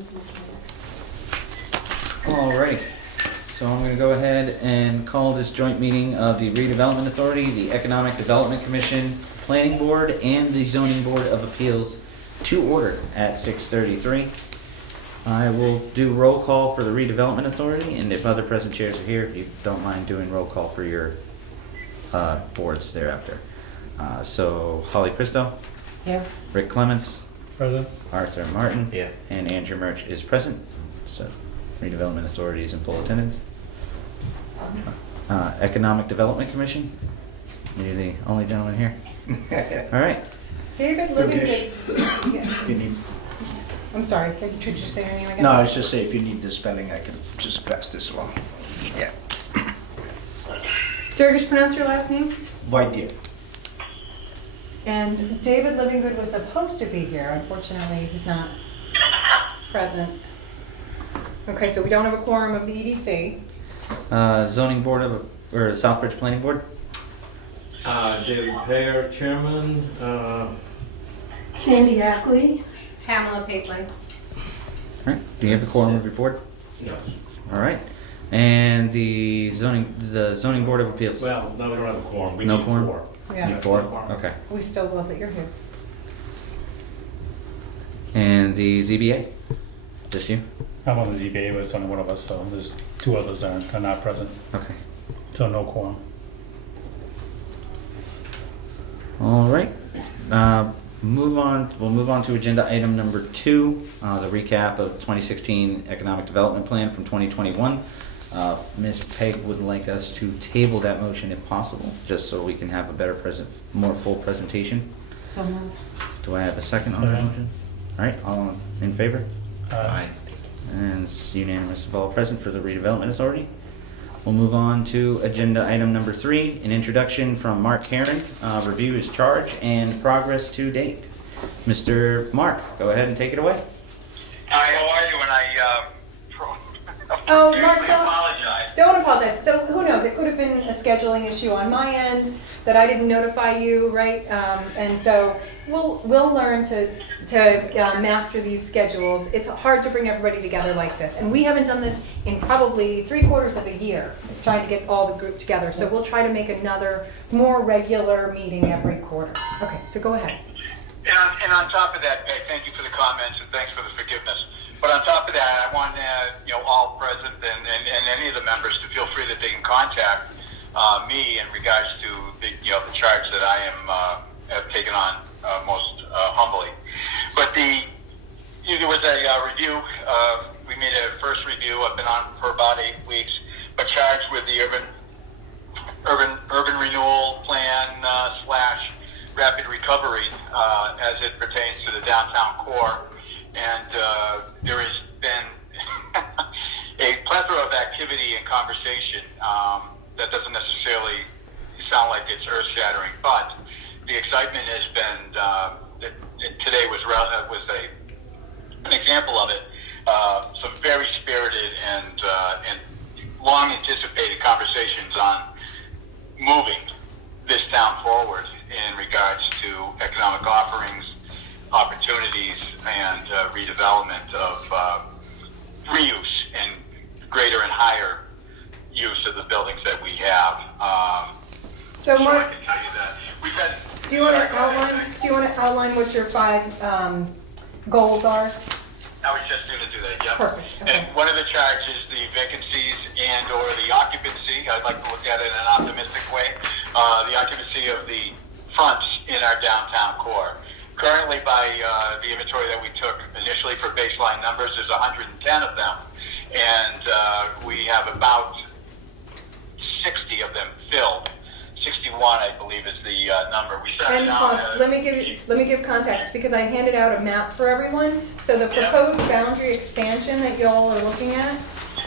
his mechanic. Alrighty, so I'm going to go ahead and call this joint meeting of the Redevelopment Authority, the Economic Development Commission, Planning Board, and the Zoning Board of Appeals to order at 6:33. I will do roll call for the Redevelopment Authority, and if other present chairs are here, if you don't mind doing roll call for your boards thereafter. So Holly Christo, Here. Rick Clements, Present. Arthur Martin, Yeah. and Andrew Murch is present. So Redevelopment Authority is in full attendance. Economic Development Commission, you're the only gentleman here. All right. David Livingwood. If you need, I'm sorry, could you say your name again? no, I was just saying, if you need the spelling, I can just pass this along. Yeah. Durgish, pronounce your last name? Vaidya. And David Livingwood was supposed to be here. Unfortunately, he's not present. Okay, so we don't have a quorum of the EDC. Zoning Board of, or Southbridge Planning Board? David Pear, Chairman. Sandy Ackley. Pamela Patelin. All right. Do you have the quorum of your board? Yes. All right. And the zoning Board of Appeals? Well, no, we don't have a quorum. We No need quorum? 4. Yeah. Need 4? Quorum. Okay. We still love that you're here. And the ZBA? Just you? I'm on the ZBA, but it's only one of us, so there's 2 others that are not present, Okay. so no quorum. All right. We'll move on to agenda item number 2, the recap of 2016 Economic Development Plan from 2021. Ms. Peg would like us to table that motion if possible, just so we can have a better more full presentation. So moved. Do I have a second on that Second. motion? All right, all in favor? Aye. And it's unanimous of all present for the Redevelopment Authority. We'll move on to agenda item number 3, an introduction from Mark Herron, review his charge and progress to date. Mr. Mark, go ahead and take it away. Hi, how are you? And I Oh, profusely Mark, apologize. Don't apologize. So who knows? It could have been a scheduling issue on my end that I didn't notify you, right? And so we'll learn to master these schedules. It's hard to bring everybody together like this, and we haven't done this in probably 3/4 of a year, trying to get all the group together. So we'll try to make another more regular meeting every quarter. Okay, so go ahead. And on top of that, Peg, thank you for the comments and thanks for the forgiveness. But on top of that, I want all present and any of the members to feel free that they can contact me in regards to the charge that I have taken on most humbly. But there was a review. We made a first review. I've been on for about 8 weeks, but charged with the urban renewal plan / rapid recovery as it pertains to the downtown core. And there has been a plethora of activity and conversation that doesn't necessarily sound like it's earth-shattering, but the excitement has been today was an example of it. Some very spirited and long anticipated conversations on moving this town forward in regards to economic offerings, opportunities, and redevelopment of reuse and greater and higher use of the buildings that we have. So I Mark, can tell you that we've had. do you want to outline what your 5 goals are? I was just going to do that, yeah. Perfect, okay. And one of the charges, the vacancies and or the occupancy, I'd like to look at it in an optimistic way, the occupancy of the fronts in our downtown core. Currently, by the inventory that we took initially for baseline numbers, there's 110 of them, and we have about 60 of them filled. 61, I believe, is the number. We set it And down pause. Let me give context, because I handed out a map for everyone. So the proposed boundary expansion that y'all are looking at,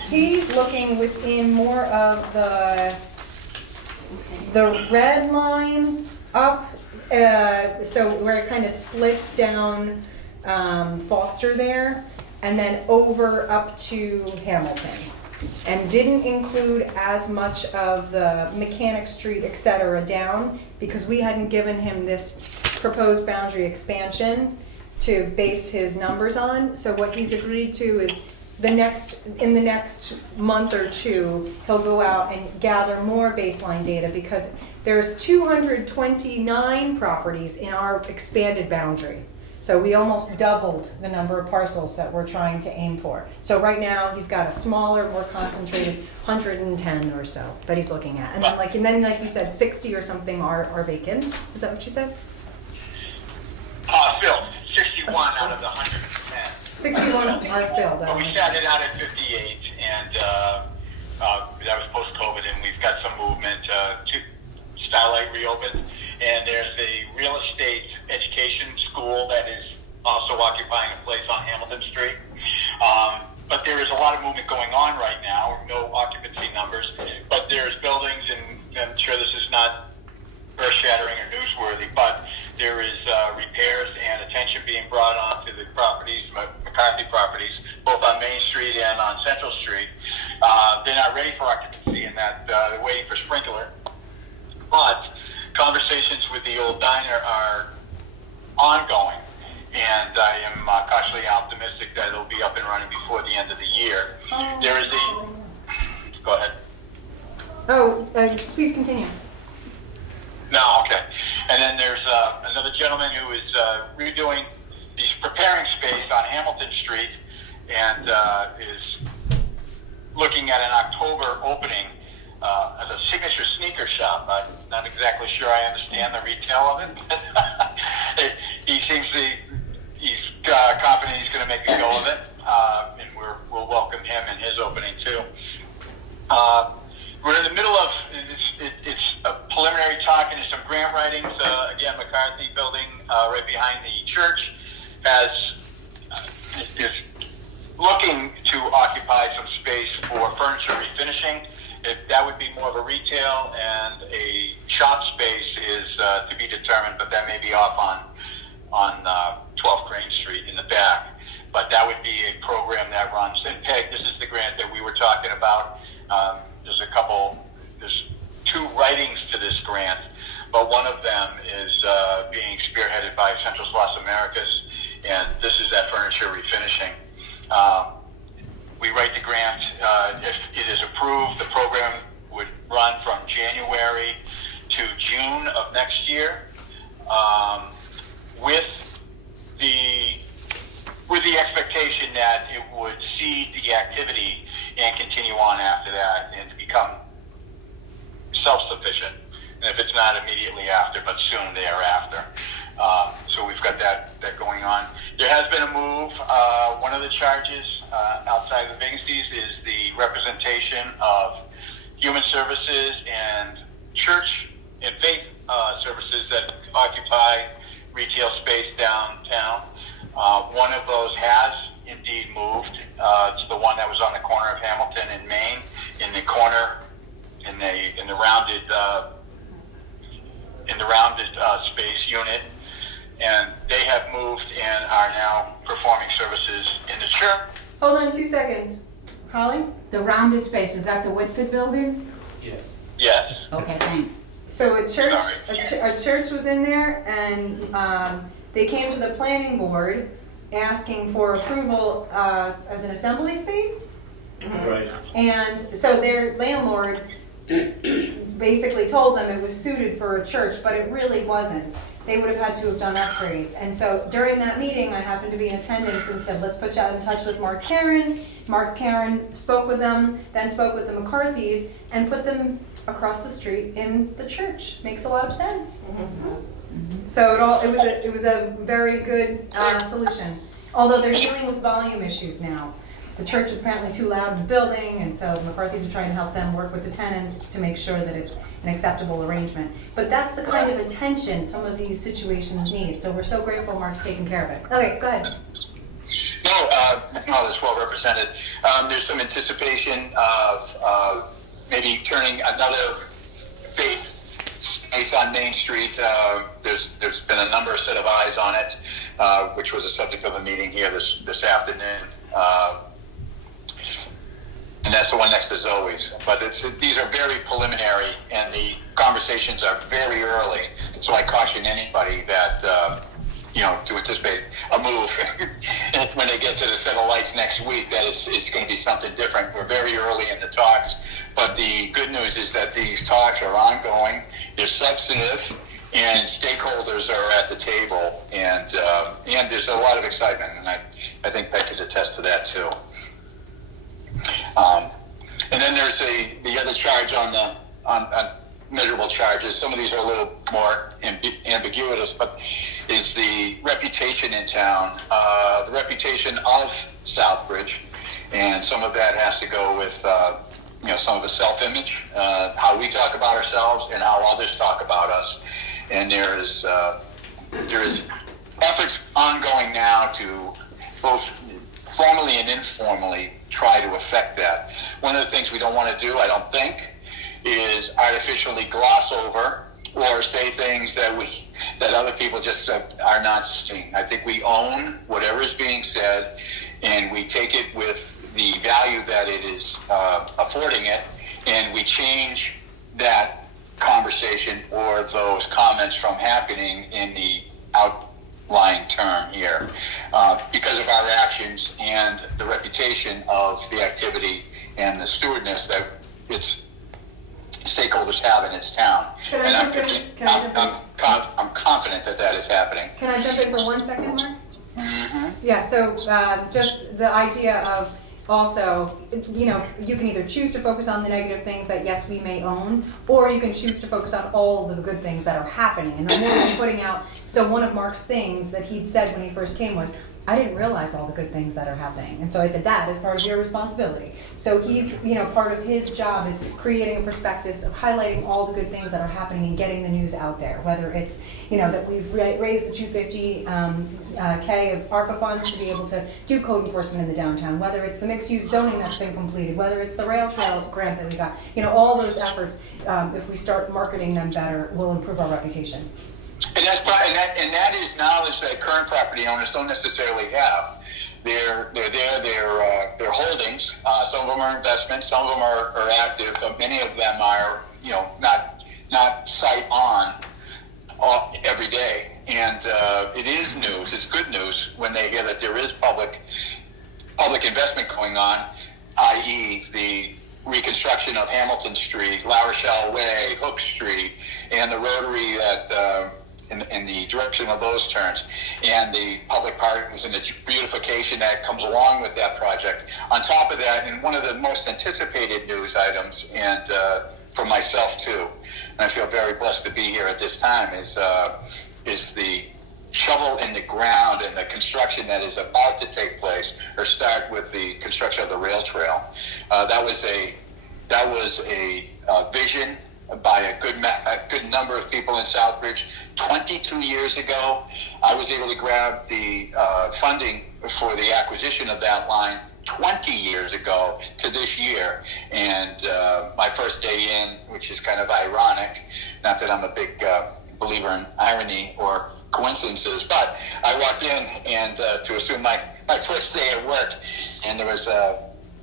he's looking within more of the red line up, so where it kind of splits down Foster there, and then over up to Hamilton. And didn't include as much of the Mechanic Street, et cetera, down, because we hadn't given him this proposed boundary expansion to base his numbers on. So what he's agreed to is in the next month or two, he'll go out and gather more baseline data, because there's 229 properties in our expanded boundary. So we almost doubled the number of parcels that we're trying to aim for. So right now, he's got a smaller, more concentrated 110 or so that he's looking at. And then like you said, 60 or something are vacant. Is that what you said? Filled, 61 out of the 110. 61 are filled. But we started out at 58, and that was post-COVID, and we've got some movement. Starlight reopened, and there's a real estate education school that is also occupying a place on Hamilton Street. But there is a lot of movement going on right now, no occupancy numbers, but there's buildings, and I'm sure this is not earth-shattering or newsworthy, but there is repairs and attention being brought onto the properties, McCarthy properties, both on Main Street and on Central Street. They're not ready for occupancy in that they're waiting for sprinkler. But conversations with the old diner are ongoing, and I am cautiously optimistic that it'll be up and running before the end of the year. There is go ahead. Oh, please continue. No, okay. And then there's another gentleman who is redoing, he's preparing space on Hamilton Street, and is looking at an October opening as a signature sneaker shop. I'm not exactly sure I understand the retail of it. He seems he's confident he's going to make a go of it, and we'll welcome him in his opening too. We're in the middle of it's a preliminary talk into some grant writings. Again, McCarthy Building, right behind the church, is looking to occupy some space for furniture refinishing. That would be more of a retail, and a shop space is to be determined, but that may be off on 12 Crane Street in the back. But that would be a program that runs. And Peg, this is the grant that we were talking about. There's two writings to this grant, but one of them is being spearheaded by Central Las Americas, and this is that furniture refinishing. We write the grant. If it is approved, the program would run from January to June of next year, with the expectation that it would seed the activity and continue on after that, and to become self-sufficient. And if it's not immediately after, but soon thereafter. So we've got that going on. There has been a move. One of the charges outside the vacancies is the representation of human services and church and faith services that occupy retail space downtown. One of those has indeed moved. It's the one that was on the corner of Hamilton and Main, in the corner, in the rounded space unit, and they have moved and are now performing services in the church. Hold on 2 seconds. Holly? The rounded space, is that the Whitford building? Yes. Yes. Okay, thanks. So a church Sorry. was in there, and they came to the planning board asking for approval as an assembly space. Right. And so their landlord basically told them it was suited for a church, but it really wasn't. They would have had to have done upgrades. And so during that meeting, I happened to be in attendance and said, let's put you in touch with Mark Karen. Mark Karen spoke with them, then spoke with the McCarthys, and put them across the street in the church. Makes a lot of sense. So it was a very good solution. Although they're dealing with volume issues now. The church is apparently too loud in the building, and so the McCarthys are trying to help them work with the tenants to make sure that it's an acceptable arrangement. But that's the kind of attention some of these situations need. So we're so grateful Mark's taking care of it. Okay, go ahead. No, all is well represented. There's some anticipation of maybe turning another faith space on Main Street. There's been a number of set of eyes on it, which was a subject of a meeting here this afternoon. And that's the one next to Zoe's. But these are very preliminary, and the conversations are very early. So I caution anybody that to anticipate a move and when they get to the set of lights next week, that it's going to be something different. We're very early in the talks, but the good news is that these talks are ongoing, they're substantive, and stakeholders are at the table, and there's a lot of excitement, and I think Peg could attest to that too. And then there's the other charge on measurable charges. Some of these are a little more ambiguous, but is the reputation in town, the reputation of Southbridge, and some of that has to go with some of the self-image, how we talk about ourselves and how others talk about us. And there is efforts ongoing now to both formally and informally try to affect that. One of the things we don't want to do, I don't think, is artificially gloss over or say things that other people just are not seeing. I think we own whatever is being said, and we take it with the value that it is affording it, and we change that conversation or those comments from happening in the outlying term here because of our actions and the reputation of the activity and the stewardness that its stakeholders have in its town. And I'm confident that is happening. Can I jump in for 1 second, Mark? Mm-hmm. Yeah, so just the idea of also, you can either choose to focus on the negative things that, yes, we may own, or you can choose to focus on all the good things that are happening. And then we're putting out, so one of Mark's things that he'd said when he first came was, I didn't realize all the good things that are happening. And so I said, that is part of your responsibility. So he's, part of his job is creating a prospectus of highlighting all the good things that are happening and getting the news out there, whether it's, that we've raised the $250K of ARPA funds to be able to do code enforcement in the downtown, whether it's the mixed-use zoning that's been completed, whether it's the rail trail grant that we got, all those efforts, if we start marketing them better, will improve our reputation. And that is knowledge that current property owners don't necessarily have. They're holdings. Some of them are investments. Some of them are active. But many of them are not sight on every day. And it is news. It's good news when they hear that there is public investment going on, i.e. the reconstruction of Hamilton Street, La Rochelle Way, Hook Street, and the rotary that in the direction of those turns, and the public parkings and the beautification that comes along with that project. On top of that, and one of the most anticipated news items, and for myself too, and I feel very blessed to be here at this time, is the shovel in the ground and the construction that is about to take place, or start with the construction of the rail trail. That was a vision by a good number of people in Southbridge. 22 years ago, I was able to grab the funding for the acquisition of that line 20 years ago to this year. And my first day in, which is kind of ironic, not that I'm a big believer in irony or coincidences, but I walked in and to assume my first day at work, and there was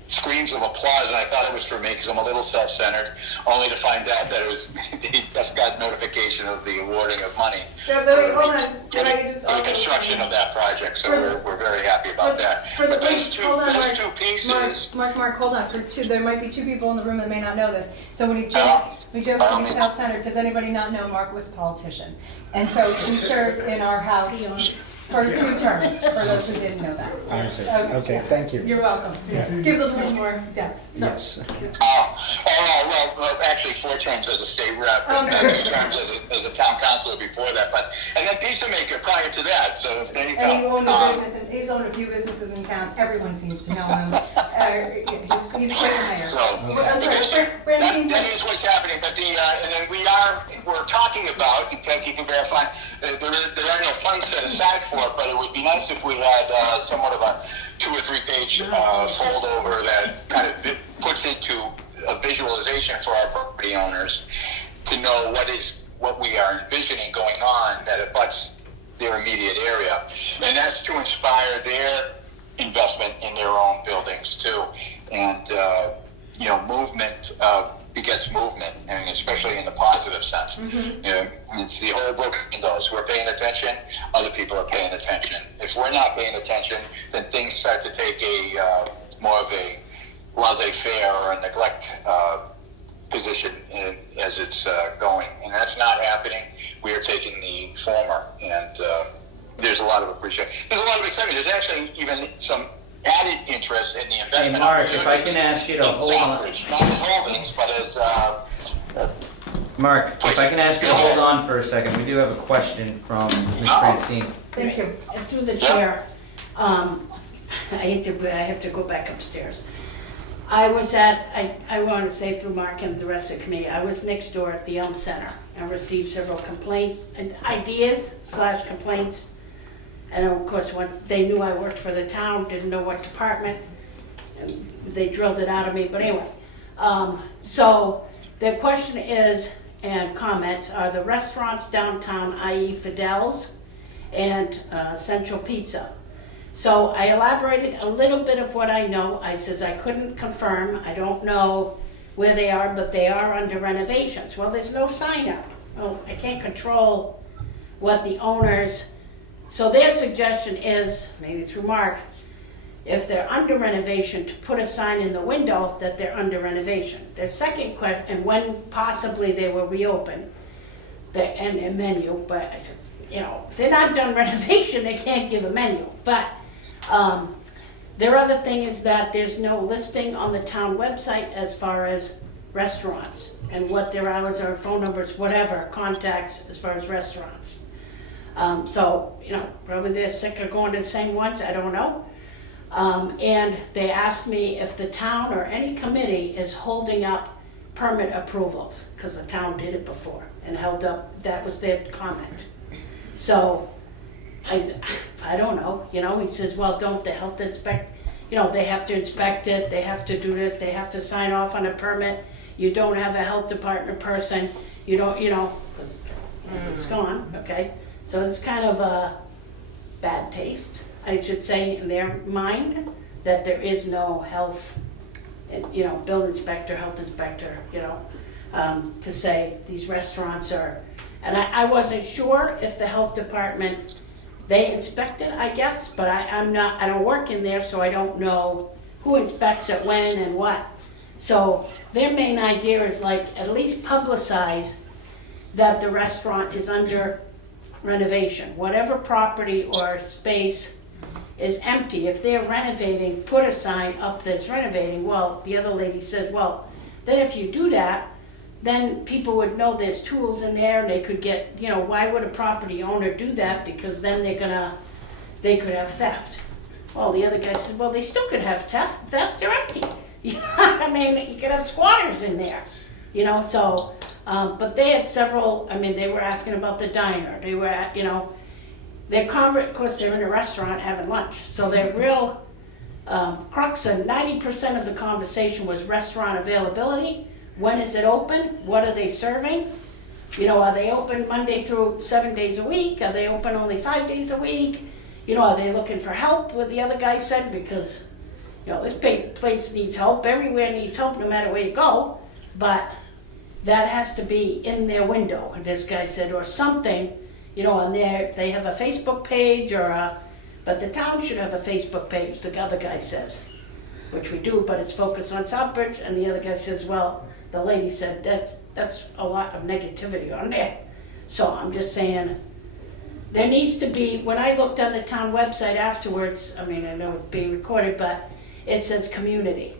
screams of applause, and I thought it was for me because I'm a little self-centered, only to find out that it was they just got notification of the awarding of money Yeah, for hold on. Can I just the construction of that project. So we're very happy about that. But those two pieces. Mark, hold on. There might be two people in the room that may not know this. So when we joke to be self-centered, does anybody not know Mark was a politician? And so he served in our house for 2 terms, for those who didn't know that. I see. Okay, thank you. You're welcome. Gives us a little more depth. So. Yes. Well, actually 4 terms as a state rep, and 2 terms as a town councilor before that. And then pizza maker prior to that. So there you go. And he owned a business, and he's owned a few businesses in town. Everyone seems to know him. He's quite the mayor. So that is what's happening. But and then we're talking about, and Peg, you can verify, there are no funds set aside for it, but it would be nice if we had somewhat of a 2 or 3 page fold over that kind of puts into a visualization for our property owners to know what we are envisioning going on that abuts their immediate area. And that's to inspire their investment in their own buildings too. And, movement begets movement, and especially in the positive sense. Mm-hmm. You know, it's the whole book windows. We're paying attention, other people are paying attention. If we're not paying attention, then things start to take a more of a laissez-faire or a neglect position as it's going, and that's not happening. We are taking the former, and there's a lot of appreciation. There's a lot of excitement. There's actually even some added interest in the Hey, investment Mark, if I opportunities can ask you to in hold on. Southbridge, not as holdings, but as Mark, if I can ask you to hold on for a second, we do have a question from Ms. Francine. Thank you. Through the chair, I have to go back upstairs. I want to say through Mark and the rest of the committee, I was next door at the Elm Center and received several complaints and ideas / complaints. And of course, once they knew I worked for the town, didn't know what department, and they drilled it out of me, but anyway. So the question is, and comments, are the restaurants downtown, i.e. Fidel's and Central Pizza. So I elaborated a little bit of what I know. I says I couldn't confirm, I don't know where they are, but they are under renovations. Well, there's no sign up. Well, I can't control what the owners, so their suggestion is, maybe through Mark, if they're under renovation, to put a sign in the window that they're under renovation. The second question, and when possibly they will reopen, and a menu, but I said, you know, if they're not done renovation, they can't give a menu. But their other thing is that there's no listing on the town website as far as restaurants and what their hours are, phone numbers, whatever, contacts as far as restaurants. So, you know, probably they're sick of going to the same ones, I don't know. And they asked me if the town or any committee is holding up permit approvals, because the town did it before and held up, that was their comment. So, I don't know, you know, he says, well, don't the health inspect, you know, they have to inspect it, they have to do this, they have to sign off on a permit, you don't have a health department person, you don't, you know, 'cause it's gone, okay? So it's kind of a bad taste, I should say, in their mind, that there is no health, you know, building inspector, health inspector, you know, to say these restaurants are, and I wasn't sure if the health department, they inspect it, I guess, but I don't work in there, so I don't know who inspects it, when and what. So their main idea is like, at least publicize that the restaurant is under renovation. Whatever property or space is empty, if they're renovating, put a sign up that's renovating. Well, the other lady said, well, then if you do that, then people would know there's tools in there, and they could get, you know, why would a property owner do that? Because then they could have theft. Well, the other guy said, well, they still could have theft, they're empty. You know, I mean, you could have squatters in there, you know, so, but they had several, I mean, they were asking about the diner, they were at, you know, of course, they're in a restaurant having lunch, so their real crux of 90% of the conversation was restaurant availability. When is it open? What are they serving? You know, are they open Monday through 7 days a week? Are they open only 5 days a week? You know, are they looking for help, what the other guy said? Because, you know, this big place needs help. Everywhere needs help, no matter where you go. But that has to be in their window, and this guy said, or something, you know, on there, if they have a Facebook page but the town should have a Facebook page, the other guy says, which we do, but it's focused on Southbridge, and the other guy says, well, the lady said that's a lot of negativity on there. So I'm just saying, there needs to be, when I looked on the town website afterwards, I mean, I know it's being recorded, but it says community.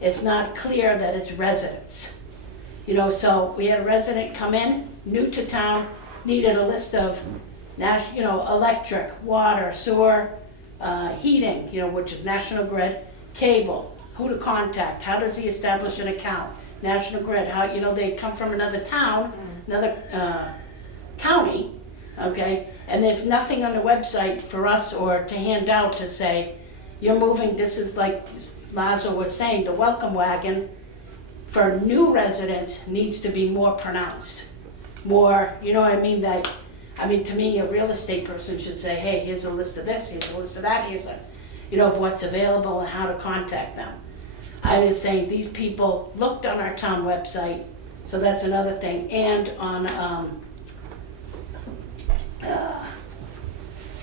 It's not clear that it's residents. You know, so we had a resident come in, new to town, needed a list of, you know, electric, water, sewer, heating, you know, which is National Grid, cable, who to contact, how does he establish an account, National Grid, how, you know, they come from another town, another county, okay, and there's nothing on the website for us or to hand out to say, you're moving, this is like Lazo was saying, the welcome wagon for new residents needs to be more pronounced. More, you know what I mean, that, I mean, to me, a real estate person should say, hey, here's a list of this, here's a list of that, here's a, you know, of what's available and how to contact them. I was saying, these people looked on our town website, so that's another thing, and on, I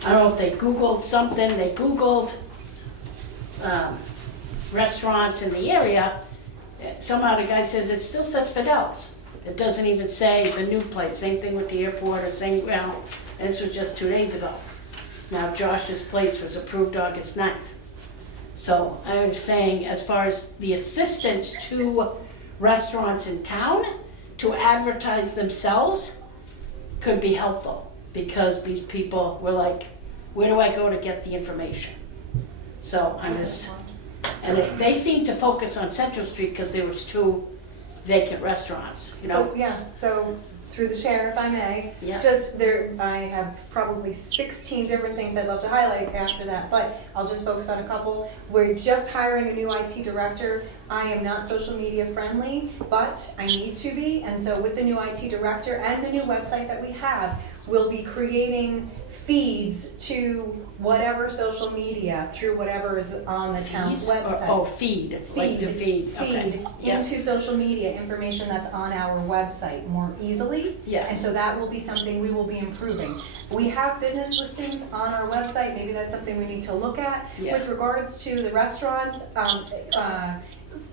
don't know if they Googled something, they Googled restaurants in the area. Somehow the guy says, it still says Fidel's. It doesn't even say the new place, same thing with the airport, or same, well, and this was just 2 days ago. Now Josh's place was approved August 9th. So I was saying, as far as the assistance to restaurants in town to advertise themselves could be helpful, because these people were like, where do I go to get the information? So I'm just, and they seemed to focus on Central Street because there was 2 vacant restaurants, you know? So, yeah, so through the chair, if I may, Yeah. just there, I have probably 16 different things I'd love to highlight after that, but I'll just focus on a couple. We're just hiring a new IT director. I am not social media friendly, but I need to be, and so with the new IT director and the new website that we have, we'll be creating feeds to whatever social media through whatever is on the town's Fees? Or- website. Oh, feed, like to feed, okay. Feed Yeah. into social media information that's on our website more easily. Yes. And so that will be something we will be improving. We have business listings on our website, maybe that's something we need to look at. Yeah. With regards to the restaurants,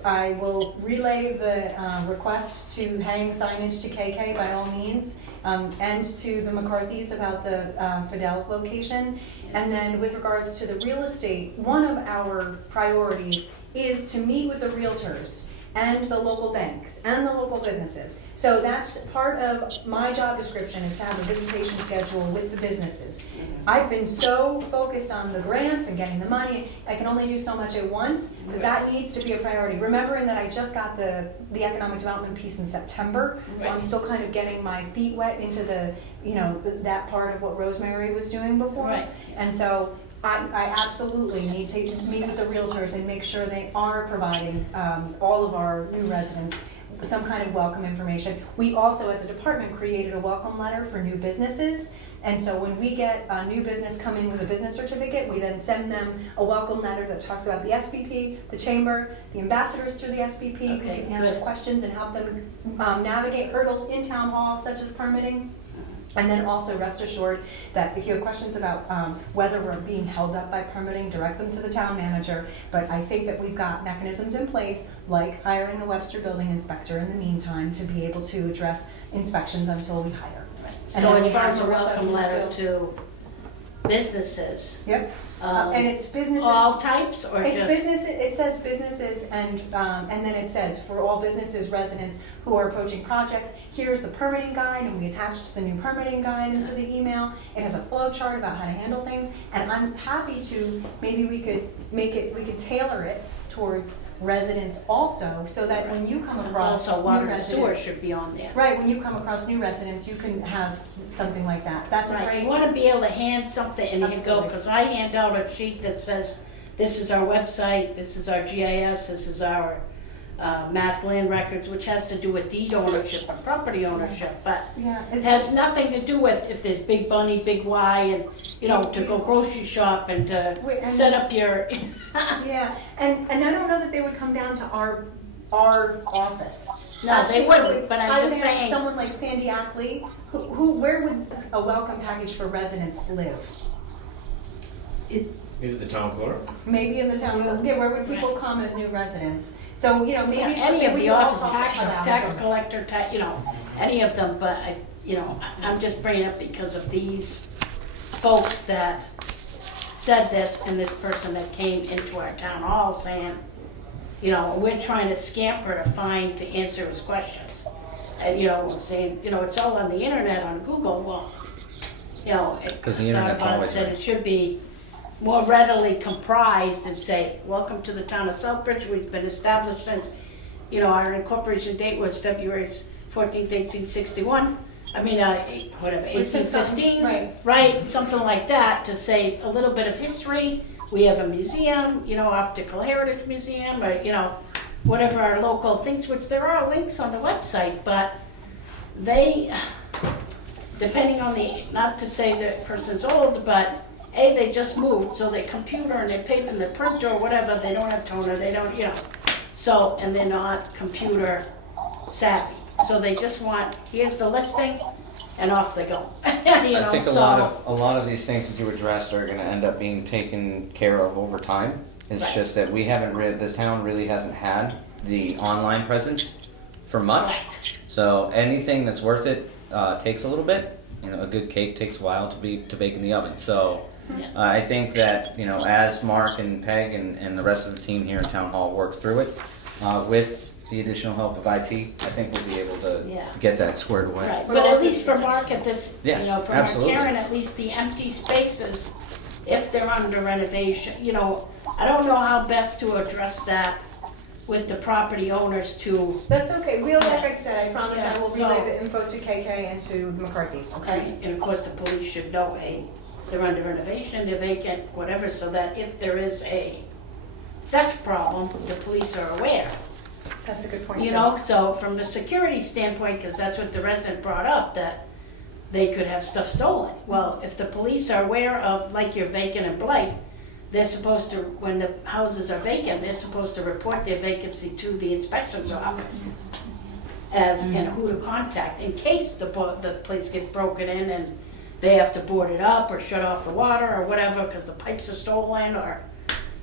I will relay the request to hang signage to KK by all means, and to the McCarthy's about the Fidel's location. And then with regards to the real estate, one of our priorities is to meet with the realtors and the local banks and the local businesses. So that's part of my job description, is to have a visitation schedule with the businesses. I've been so focused on the grants and getting the money, I can only do so much at once, but that needs to be a priority. Remembering that I just got the economic development piece in September, so I'm still kind of getting my feet wet into the, you know, that part of what Rosemary was doing before. Right. And so I absolutely need to meet with the realtors and make sure they are providing all of our new residents some kind of welcome information. We also, as a department, created a welcome letter for new businesses. And so when we get a new business come in with a business certificate, we then send them a welcome letter that talks about the SPP, the chamber, the ambassadors through the SPP, who Okay, can answer good. questions and help them navigate hurdles in town hall, such as permitting. And then also rest assured that if you have questions about whether we're being held up by permitting, direct them to the town manager. But I think that we've got mechanisms in place, like hiring a Webster building inspector in the meantime, to be able to address inspections until we hire. Right. And So then as we far have as a the rest of welcome them letter still- to businesses, Yep, and it's businesses. all types, or It's just? business, it says businesses and then it says, for all businesses, residents who are approaching projects, here's the permitting guide, and we attached the new permitting guide into the email. It has a flow chart about how to handle things, and I'm happy to, maybe we could tailor it towards residents also, so that when you come It's across also water new and sewer residents. should be on there. Right, when you come across new residents, you can have something like that. That's a Right, great. you wanna be able to hand something and you go, Absolutely. cause I hand out a sheet that says, this is our website, this is our GIS, this is our mass land records, which has to do with deed ownership and property ownership, but Yeah, it has nothing to do with if there's big bunny, big Y, and, you know, to go grocery shop and Wait, to and- set up your, Yeah, and I don't know that they would come down to our office. No, Actually, they wouldn't, but I'm I would just ask saying- someone like Sandy Ackley, where would a welcome package for residents live? Maybe the town clerk? Maybe in the town, yeah, where would people come as new residents? So, you know, maybe it's any something of we the can all office, talk tax about. collector, you know, any of them, but I'm just bringing it up because of these folks that said this, and this person that came into our town hall saying, you know, we're trying to scamper to find, to answer his questions. And, you know, saying, you know, it's all on the internet, on Google, well, you know, Because the internet's always said there. it should be more readily comprised and say, welcome to the town of Southbridge, we've been established since, you know, our incorporation date was February 14th, 1861. I mean, whatever, Which said something, 1815, right. right, something like that, to say a little bit of history. We have a museum, you know, Optical Heritage Museum, or, you know, whatever our local things, which there are links on the website, but they, depending on the, not to say the person's old, but they just moved, so their computer and their paper and their printer or whatever, they don't have toner, they don't, you know. So, and they're not computer savvy. So they just want, here's the listing, and off they go. You I know, think a so- lot of these things that you addressed are gonna end up being taken care of over time. It's Right. just that we haven't this town really hasn't had the online presence for much. Correct. So anything that's worth it, takes a little bit. You know, a good cake takes a while to bake in the oven. So, Yeah. I think that, you know, as Mark and Peg and the rest of the team here in Town Hall work through it, with the additional help of IT, I think we'll be able to Yeah. get that squared away. Right, but at least for Mark at this, you Yeah, know, for Mark absolutely. Karen, at least the empty spaces, if they're under renovation, you know, I don't know how best to address that with the property owners to, That's okay, we'll, like I said, I promise I will Yeah, relay so- the info to KK and to McCarthy's, okay? and of course the police should know, hey, they're under renovation, they're vacant, whatever, so that if there is a theft problem, the police are aware. That's a good point. You too. know, so from the security standpoint, because that's what the resident brought up, that they could have stuff stolen. Well, if the police are aware of, like your vacant and blight, they're supposed to, when the houses are vacant, they're supposed to report their vacancy to the inspector's office as, and who to contact in case the place gets broken in and they have to board it up or shut off the water or whatever because the pipes are stolen or,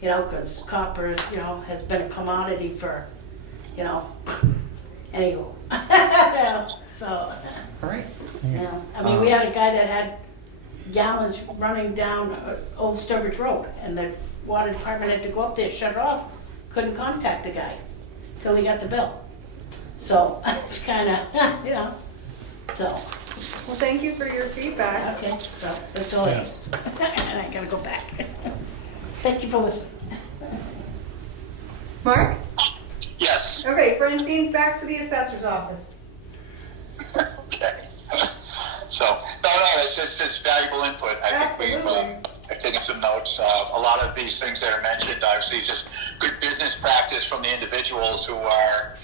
you know, because copper is, you know, has been a commodity for, you know, anywho. So, All right. yeah, I mean, we had a guy that had gallons running down Old Sturbridge Road, and the water department had to go up there, shut it off, couldn't contact the guy till he got the bill. So, it's kinda, you know, so, Well, thank you for your feedback. okay, so, that's all. Yeah. And I gotta go back. Thank you for listening. Mark? Yes. Okay, Francine's back to the assessor's office. Okay. So, no, it's valuable input. I think Absolutely. I've taken some notes. A lot of these things that are mentioned, obviously, just good business practice from the individuals who are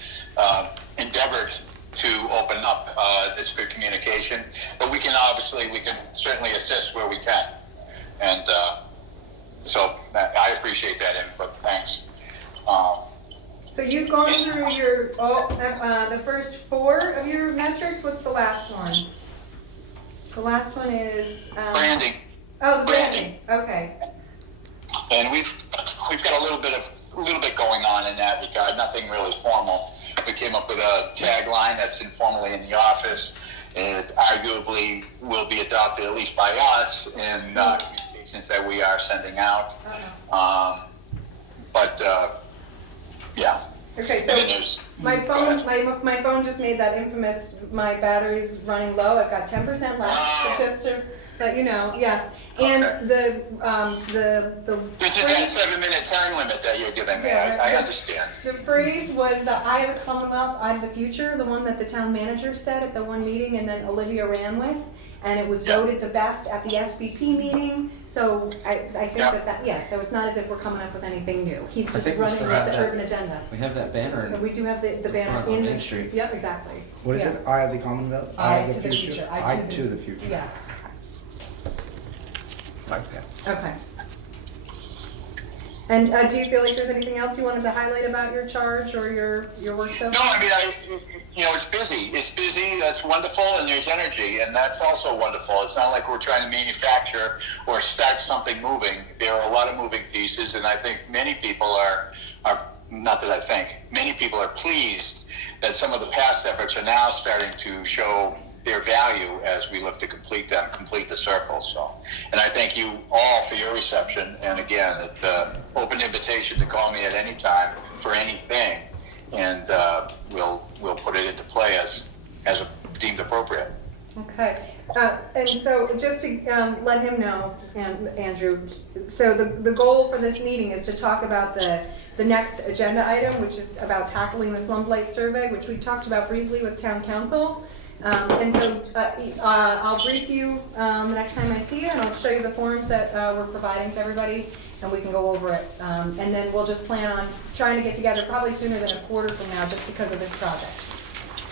endeavored to open up this good communication. But we can certainly assist where we can. And so I appreciate that input. Thanks. So you've gone through your, the first 4 of your metrics. What's the last one? The last one is Branding. Oh, the Branding. branding. Okay. And we've got a little bit going on in that regard. Nothing really formal. We came up with a tagline that's informally in the office, and it arguably will be adopted at least by us in communications that we are sending out. Yeah. Okay. And then So there's my Go phone, ahead. my phone just made that infamous. My battery's running low. I've got 10% left. Oh. Just to let you know. Yes. And Okay. the This is that phrase, 7-minute time limit that you're giving me. Yeah, I yeah. understand. the phrase was the eye of the Commonwealth, eye of the future. The one that the town manager said at the one meeting, and then Olivia ran with. And it was Yeah. voted the best at the SBP meeting, so I think Yeah. that, so it's not as if we're coming up with anything new. He's I just think we running still with have the that. urban agenda. We have that banner. But we do have the banner front on in Main the. Street. Yep, exactly. What is Yeah. it? Eye of the Commonwealth? Eye of to the future. Eye to the future. Yes, Like that. okay. And do you feel like there's anything else you wanted to highlight about your charge or your work so No, far? I mean, it's busy. It's busy. That's wonderful, and there's energy, and that's also wonderful. It's not like we're trying to manufacture or start something moving. There are a lot of moving pieces, and I think many people are not that I think many people are pleased that some of the past efforts are now starting to show their value as we look to complete the circle. So, and I thank you all for your reception. And again, the open invitation to call me at any time for anything, and we'll put it into play as deemed appropriate. Okay, and so just to let him know, Andrew, so the goal for this meeting is to talk about the next agenda item, which is about tackling the slum blight survey, which we talked about briefly with town council. And so I'll brief you next time I see you, and I'll show you the forms that we're providing to everybody, and we can go over it. And then we'll just plan on trying to get together probably sooner than a quarter from now, just because of this project.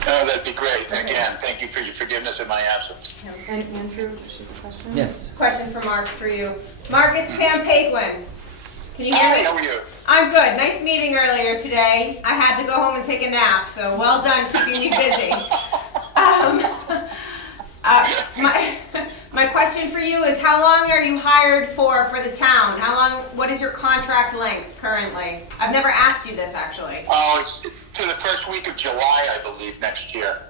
No, that'd be great. And again, thank you for your forgiveness in my absence. And Andrew, she's a question? Yes. Question for Mark for you. Mark, it's Pam Paquin. Can you hear Hi, me? how are you? I'm good. Nice meeting earlier today. I had to go home and take a nap, so well done keeping me busy. My question for you is, how long are you hired for the town? What is your contract length currently? I've never asked you this, actually. Oh, it's to the first week of July, I believe, next year.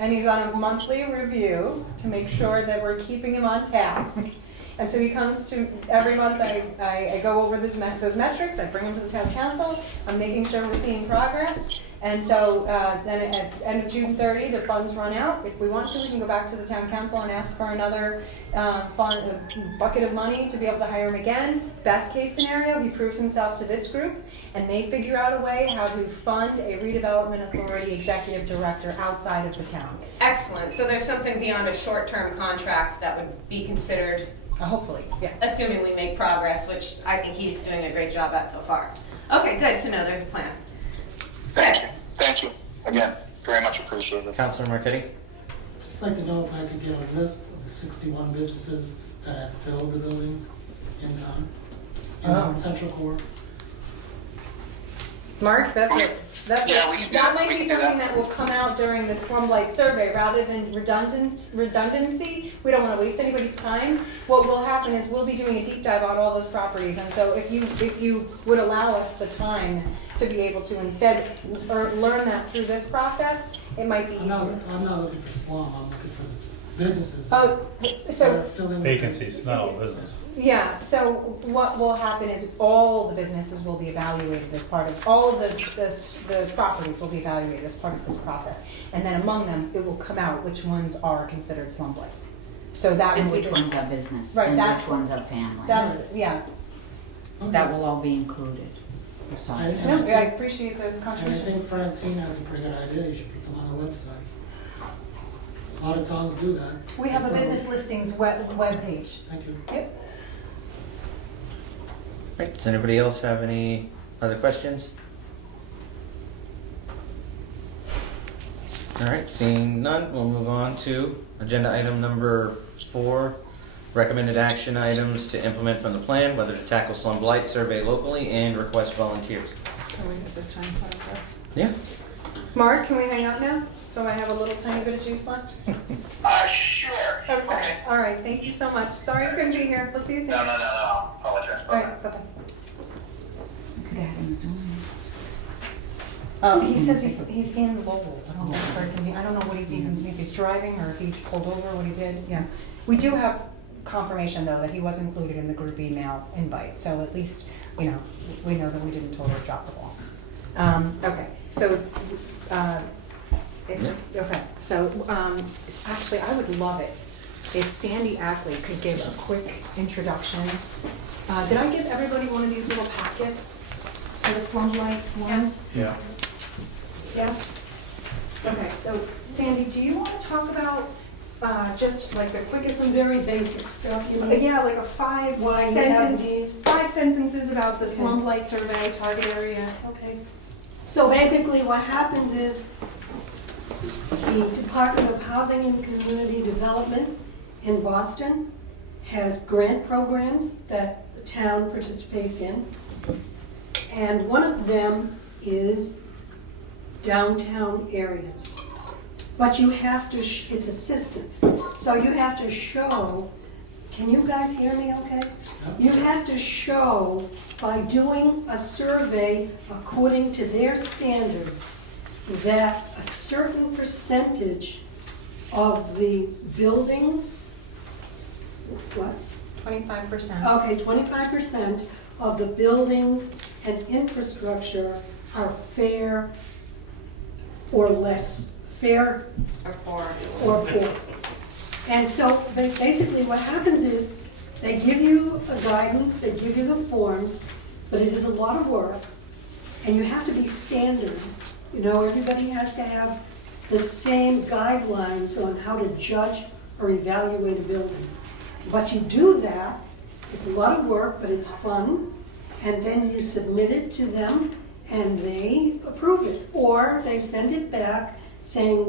And he's on a monthly review to make sure that we're keeping him on task. And so he comes to, every month I go over those metrics, I bring them to the town council, I'm making sure we're seeing progress. And so then at end of June 30, the funds run out. If we want to, we can go back to the town council and ask for another bucket of money to be able to hire him again. Best case scenario, he proves himself to this group, and they figure out a way how to fund a redevelopment authority executive director outside of the town. Excellent. So there's something beyond a short-term contract that would be considered, Hopefully, yeah. assuming we make progress, which I think he's doing a great job at so far. Okay, good to know there's a plan. Thank you. Thank you. Again, very much appreciated. Councilor Marquetti? Just like to know if I could get a list of the 61 businesses that have filled the buildings in town, in Central Core. Mark, that's it. Yeah, we can do That that. might We be can do something that. that will come out during the slum light survey, rather than redundancy. We don't want to waste anybody's time. What will happen is we'll be doing a deep dive on all those properties, and so if you would allow us the time to be able to instead learn that through this process, it might be I'm easier. not looking for slum, I'm looking for the businesses Oh, that are so, filling the Vacancies, not all business. yeah, so what will happen is all the businesses will be evaluated as part of, all of the properties will be evaluated as part of this process. And then among them, it will come out which ones are considered slum blight. So that And would which be, ones are business, Right, and that's- which ones are family. that's, yeah. Okay. That will all be included. So, And No, I I think- appreciate the And I contribution. think Francine has a pretty good idea, you should put them on a website. A lot of towns do that. We have a business listings webpage. Thank you. Yep. Right, does anybody else have any other questions? All right, seeing none, we'll move on to agenda item number 4, recommended action items to implement from the plan, whether to tackle slum blight, survey locally, and request volunteers. Can we get this time? Yeah. Mark, can we hang out now? So I have a little tiny bit of juice left? Sure. Okay, all right, thank you so much. Sorry you couldn't be here. We'll see you soon. No, apologize. All right, bye-bye. you could have had him Zoom. Oh, he says he's in Lowell. I don't know if it's very convenient. I don't know what he's even, if he's driving or if he pulled over, what he did, yeah. We do have confirmation, though, that he was included in the group email invite, so at least, we know that we didn't totally drop the ball. Okay, so, actually, I would love it if Sandy Ackley could give a quick introduction. Did I give everybody one of these little packets for the slum light ones? Yeah. Yes? Okay, so Sandy, do you want to talk about just like the quickest, Some very basic stuff, you know. yeah, like a five Why you have sentence, these. 5 sentences about the slum light survey, target area? Okay. So basically what happens is the Department of Housing and Community Development in Boston has grant programs that the town participates in. And one of them is downtown areas. But you have to, it's assistance. So you have to show, can you guys hear me okay? You have to show by doing a survey according to their standards that a certain percentage of the buildings, what? 25%. Okay, 25% of the buildings and infrastructure are fair or less fair or poor. And so basically what happens is they give you a guidance, they give you the forms, but it is a lot of work and you have to be standard. You know, everybody has to have the same guidelines on how to judge or evaluate a building. But you do that, it's a lot of work, but it's fun, and then you submit it to them and they approve it. Or they send it back saying,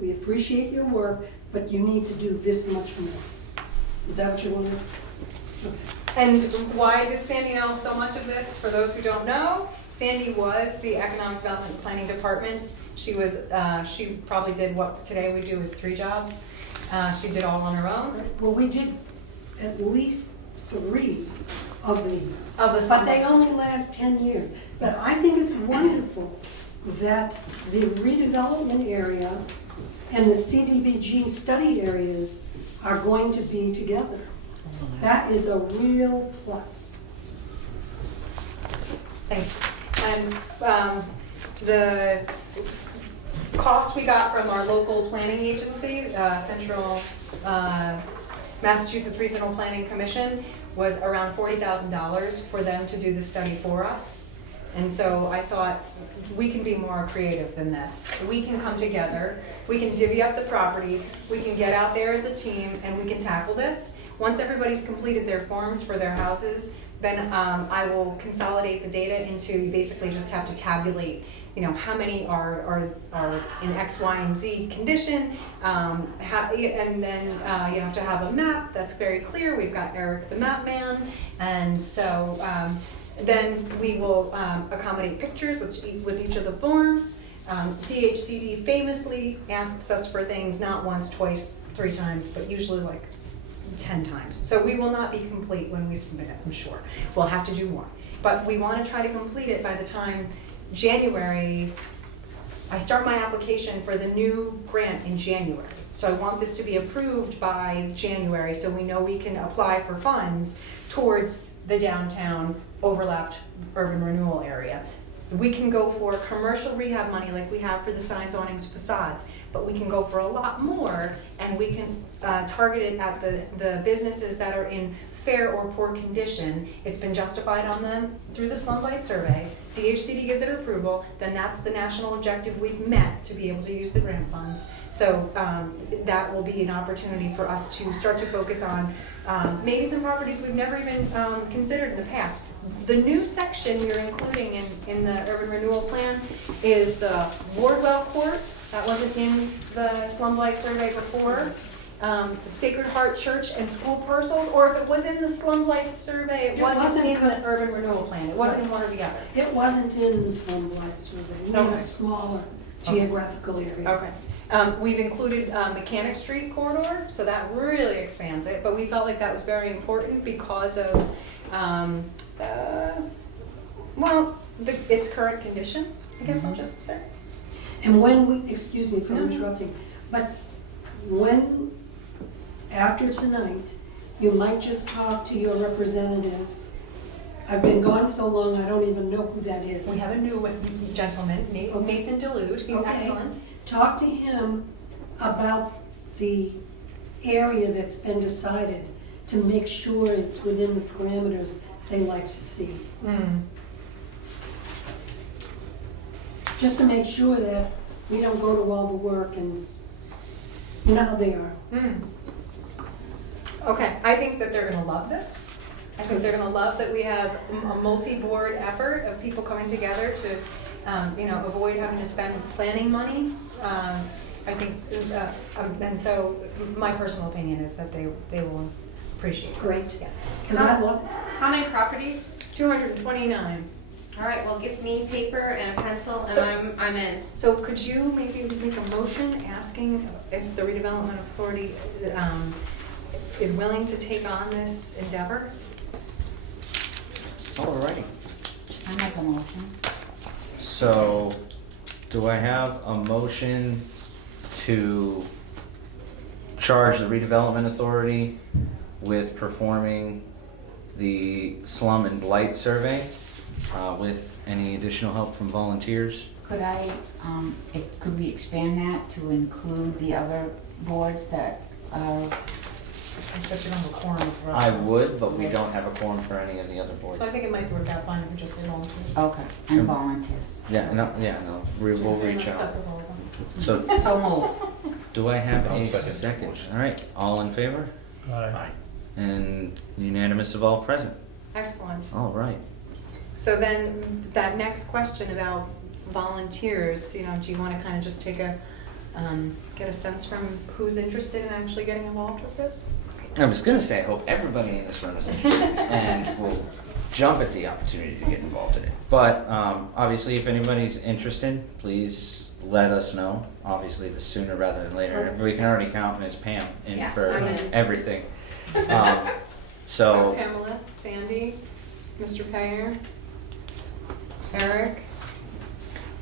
we appreciate your work, but you need to do this much more. Is that what you want to do? Okay. And why does Sandy know so much of this? For those who don't know, Sandy was the Economic Development and Planning Department. She probably did what today we do is 3 jobs. She did all on her own. Well, we did at least 3 of these. Of the But they Sunbelt. only last 10 years. But I think it's wonderful that the redevelopment area and the CDBG study areas are going to be together. That is a real plus. Thank you. And the cost we got from our local planning agency, Central Massachusetts Regional Planning Commission, was around $40,000 for them to do the study for us. And so I thought, we can be more creative than this. We can come together, we can divvy up the properties, we can get out there as a team, and we can tackle this. Once everybody's completed their forms for their houses, then I will consolidate the data into, you basically just have to tabulate, you know, how many are in X, Y, and Z condition, and then you have to have a map that's very clear. We've got Eric the map man, and so then we will accommodate pictures with each of the forms. DHCD famously asks us for things not once, twice, 3 times, but usually like 10 times. So we will not be complete when we submit it, I'm sure. We'll have to do more. But we want to try to complete it by the time January. I start my application for the new grant in January. So I want this to be approved by January so we know we can apply for funds towards the downtown overlapped urban renewal area. We can go for commercial rehab money like we have for the signs, awnings, facades, but we can go for a lot more, and we can target it at the businesses that are in fair or poor condition. It's been justified on them through the slum blight survey. DHCD gives it approval, then that's the national objective we've met to be able to use the grant funds. So that will be an opportunity for us to start to focus on maybe some properties we've never even considered in the past. The new section we're including in the urban renewal plan is the Wardwell Court. That wasn't in the slum blight survey before. The Sacred Heart Church and school parcels, or if it was in the slum blight survey, it wasn't in the urban renewal plan. It wasn't in one or the other. It wasn't in the slum blight survey. We had a smaller geographical area. Okay. We've included Mechanic Street corridor, so that really expands it, but we felt like that was very important because of, its current condition, I guess I'll just say. And when we, excuse me for interrupting, but when, after tonight, you might just talk to your representative. I've been gone so long, I don't even know who that is. We have a new gentleman, Nathan Delude. He's excellent. Talk to him about the area that's been decided to make sure it's within the parameters they like to see. Just to make sure that we don't go to all the work and you know how they are. Okay, I think that they're gonna love this. I think they're gonna love that we have a multi-board effort of people coming together to, avoid having to spend planning money. I think, and so my personal opinion is that they will appreciate this. Great. Yes. How many properties? 229. All right, well, give me paper and a pencil, and So- I'm in. So could you maybe make a motion asking if the redevelopment authority is willing to take on this endeavor? Alrighty. I make a motion. So, do I have a motion to charge the redevelopment authority with performing the slum and blight survey with any additional help from volunteers? Could could we expand that to include the other boards that are, I'm such a number quorum for us. I would, but we don't have a quorum for any of the other boards. So I think it might work out fine if we just say volunteers. okay, and volunteers? No, we'll reach Let's out. start with all of them. So, So moved. do I have I'll a second. second? Alright, all in favor? Aye. And unanimous of all present. Excellent. Alright. So then that next question about volunteers, do you want to kind of just take get a sense from who's interested in actually getting involved with this? I was gonna say, I hope everybody in this room is interested and will jump at the opportunity to get involved in it. But obviously, if anybody's interested, please let us know. Obviously, the sooner rather than later. We can already count Ms. Pam in Yes, for I'm in. everything. So So, Pamela, Sandy, Mr. Payer, Eric.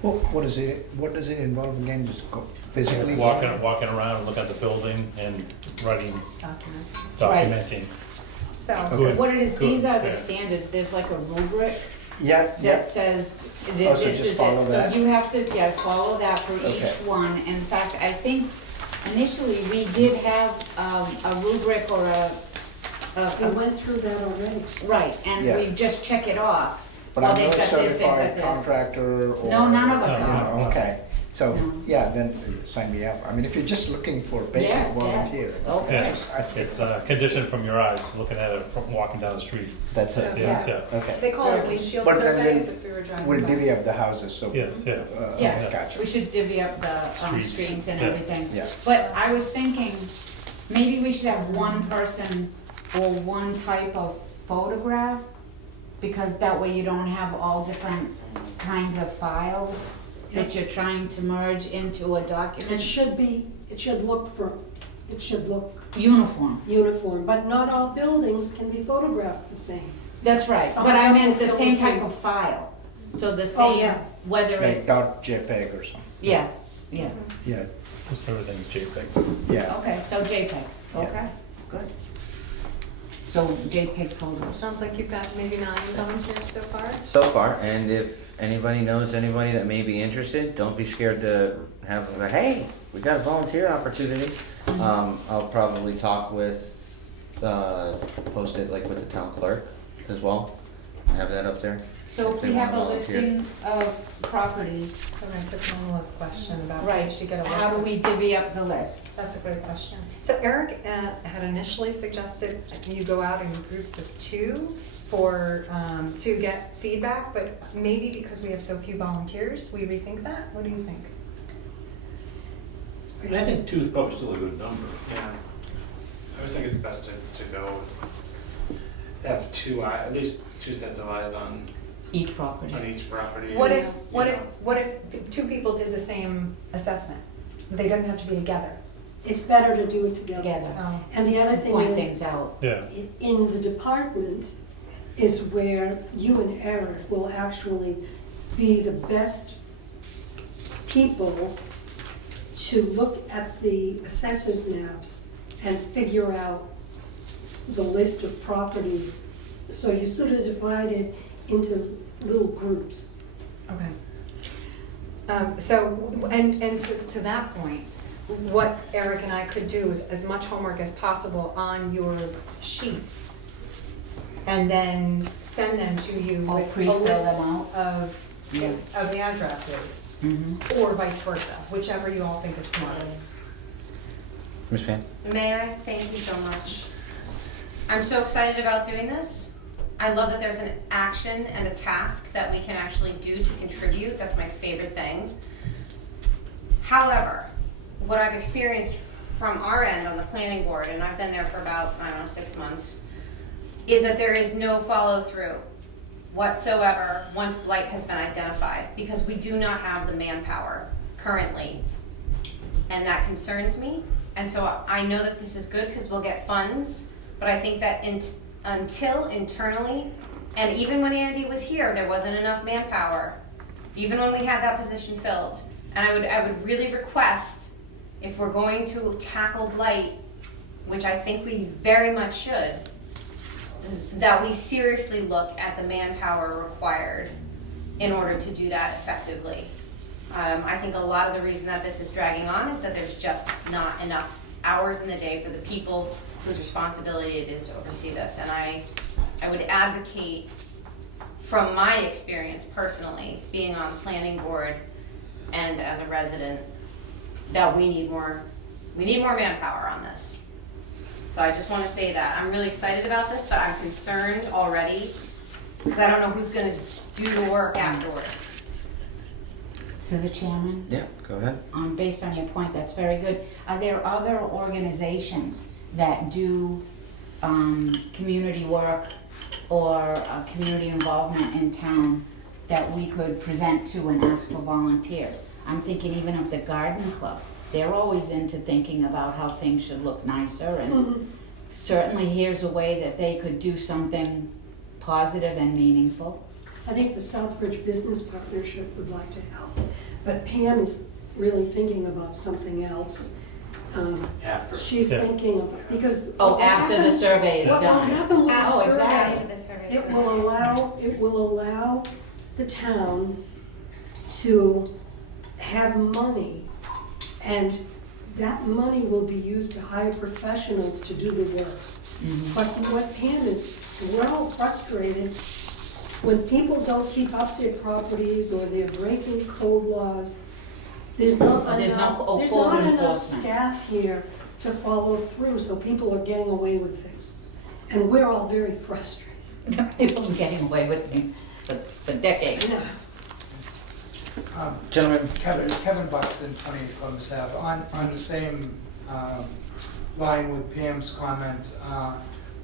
What does it involve again? Just go physically? Walking around, looking at the building and writing, Right. documenting. So, Good. What it is, these Good, are the yeah. standards, there's like a rubric Yeah, that says that Oh, so this just is it. follow So that? you have to, follow that for each Okay. one. In fact, I think initially we did have a rubric or I went through that already. right, and Yeah. we just check it off. But Well, I'm they've not a got this, they've got certified this. contractor or... No, none of us No, are. no. Okay, so, No. yeah, then sign me up. I mean, if you're just looking for basic Yeah, yeah. volunteer. Okay. Yeah, it's a condition from your eyes, looking at it from walking down the street. That's So, it, Yeah, Yeah. yeah. okay. they call it a windshield But then survey we'll- as if we were driving We'll by. divvy up the houses, so... Yes, yeah. Yeah. Gotcha. We should divvy up the Streets. streets and Yeah. everything. Yeah. But I was thinking, maybe we should have one person or one type of photograph, because that way you don't have all different kinds of files that you're trying to merge into a It document. should look Uniform. uniform, but not all buildings can be photographed the same. That's right, Some but of I them meant will the fill same it type in. of file. So the Oh, same, yeah. whether Like it's, dot JPEG or something. yeah, yeah, Yeah, Just everything's JPEG. yeah. okay, so JPEG, Yeah. okay, good. So JPEG photos. Sounds like you've got maybe 9 volunteers so far. so far, and if anybody knows anybody that may be interested, don't be scared to have, hey, we got a volunteer opportunity. I'll probably talk with, post it like with the town clerk as well, have that up there. So if they we have a wanna volunteer. listing of properties, So we're to Pamela's question about right, should get a how do list. we divvy up the list? That's a great question. So Eric had initially suggested you go out in groups of 2 for, to get feedback, but maybe because we have so few volunteers, we rethink that? What do you think? I think 2 is probably still a good number. Yeah. I always think it's best to go have 2 at least 2 sets of eyes on Each property. each property. What and, if, you know, what if 2 people did the same assessment? They don't have to be together. It's better to do it together. Together, Oh. And the other thing point is, things out. Yeah. in the department is where you and Eric will actually be the best people to look at the assessor's maps and figure out the list of properties. So you sort of divide it into little groups. Okay. So, and to that point, what Eric and I could do is as much homework as possible on your sheets, and then send them to you Or with a pre-fill list them out. of Yeah. of the addresses, Mm-hmm. or vice versa, whichever you all think is smarter. Ms. Pam? May I? Thank you so much. I'm so excited about doing this. I love that there's an action and a task that we can actually do to contribute. That's my favorite thing. However, what I've experienced from our end on the planning board, and I've been there for about, 6 months, is that there is no follow through whatsoever once blight has been identified, because we do not have the manpower currently. And that concerns me. And so I know that this is good because we'll get funds, but I think that until internally, and even when Andy was here, there wasn't enough manpower, even when we had that position filled. And I would really request, if we're going to tackle blight, which I think we very much should, that we seriously look at the manpower required in order to do that effectively. I think a lot of the reason that this is dragging on is that there's just not enough hours in the day for the people whose responsibility it is to oversee this. And I would advocate, from my experience personally, being on the planning board and as a resident, that we need more manpower on this. So I just want to say that. I'm really excited about this, but I'm concerned already because I don't know who's going to do the work afterward. To the chairman, Yeah, go ahead. based on your point, that's very good. Are there other organizations that do community work or community involvement in town that we could present to and ask for volunteers. I'm thinking even of the garden club. They're always into thinking about how things should look nicer, and certainly here's a way that they could do something positive and meaningful. I think the Southbridge Business Partnership would like to help, but Pam is really thinking about something else. After. She's Yeah. thinking about, because. Oh, after the survey is What will done. happen with the Oh, survey, exactly. The survey's it done. will allow the town to have money, and that money will be used to hire professionals to do the work. But what Pam is, we're all frustrated when people don't keep up their properties or they're breaking code laws. There's not There's no enough, code there's not enough enforcement. staff here to follow through, so people are getting away with things. And we're all very frustrated. People are getting away with things for decades. Yeah. Gentlemen, Kevin Buxton, 20 Columbus Ave. On the same line with Pam's comments,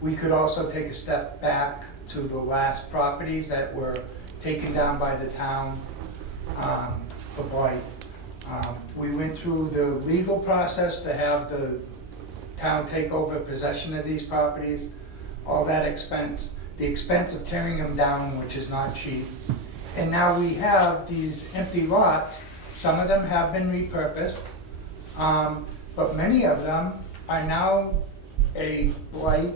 we could also take a step back to the last properties that were taken down by the town for blight. We went through the legal process to have the town take over possession of these properties, all that expense, the expense of tearing them down, which is not cheap. And now we have these empty lots. Some of them have been repurposed, but many of them are now a blight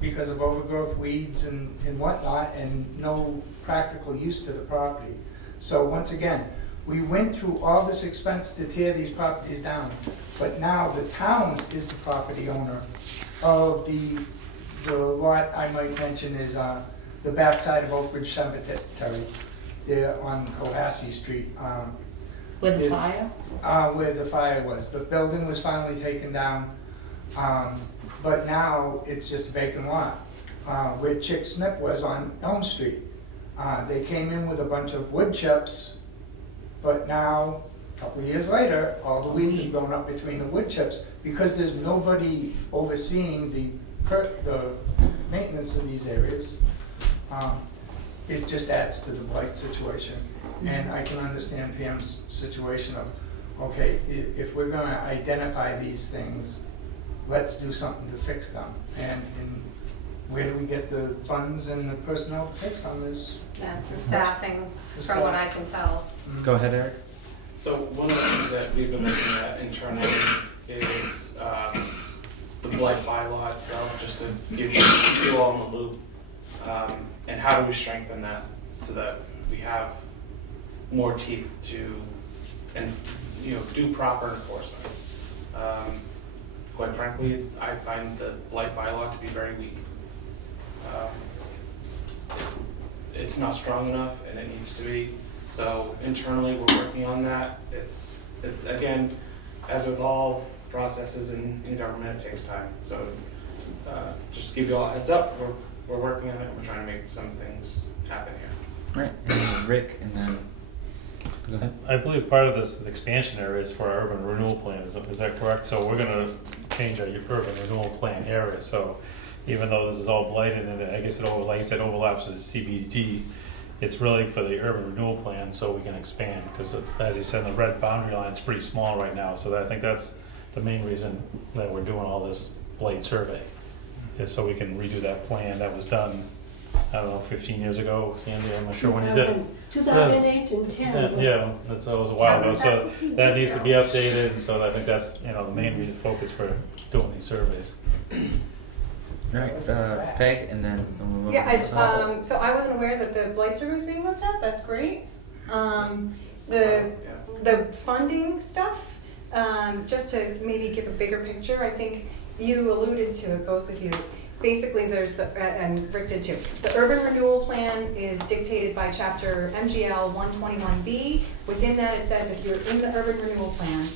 because of overgrowth, weeds and whatnot, and no practical use to the property. So once again, we went through all this expense to tear these properties down, but now the town is the property owner of the lot I might mention is the backside of Oakridge Cemetery, there on Cohasset Street. With the is- fire? Where the fire was. The building was finally taken down, but now it's just a vacant lot. Where Chick Snip was on Elm Street. They came in with a bunch of wood chips, but now, a couple of years later, all the weeds have grown up between the wood chips because there's nobody overseeing the maintenance of these areas. It just adds to the blight situation. And I can understand Pam's situation of, okay, if we're gonna identify these things, let's do something to fix them. And where do we get the funds and the personnel to fix them is. That's the staffing, The from what I staff. can tell. go ahead, Eric. So one of the things that we've been looking at internally is the blight bylaw itself, just to give you all in the loop. And how do we strengthen that so that we have more teeth to, and do proper enforcement. Quite frankly, I find the blight bylaw to be very weak. It's not strong enough, and it needs to be. So internally, we're working on that. It's again, as with all processes in government, it takes time. So just to give you all a heads up, we're working on it. We're trying to make some things happen here. All right, and Rick, and then, go ahead. I believe part of this expansion area is for our urban renewal plan, is that correct? So we're gonna change our urban renewal plan area, so even though this is all blighted and I guess like you said, overlaps with CBD, it's really for the urban renewal plan so we can expand, because as you said, the red boundary line is pretty small right now, so I think that's the main reason that we're doing all this blight survey, is so we can redo that plan that was done, I don't know, 15 years ago, Sandy, I'm not sure when you did it. 2008 and 10. Yeah, that was a while ago, so that needs to be updated, and so I think that's, the main reason, focus for doing these surveys. All right, Peg, and then we'll move on. to Yeah, Sal. so I wasn't aware that the blight survey was being looked at. That's great. The funding stuff, just to maybe give a bigger picture, I think you alluded to it, both of you. Basically, there's and Rick did too. The urban renewal plan is dictated by chapter MGL 121B. Within that, it says if you're in the urban renewal plan,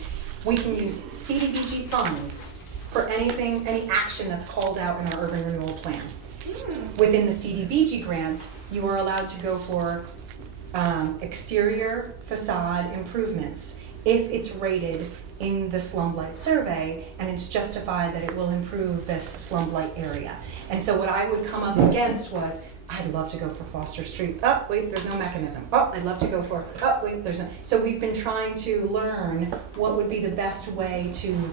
we can use CDBG funds for anything, any action that's called out in our urban renewal plan. Within the CDBG grant, you are allowed to go for exterior facade improvements if it's rated in the slum blight survey, and it's justified that it will improve this slum blight area. And so what I would come up against was, I'd love to go for Foster Street. Oh, wait, there's no mechanism. Oh, I'd love to go for, oh, wait, there's no. So we've been trying to learn what would be the best way to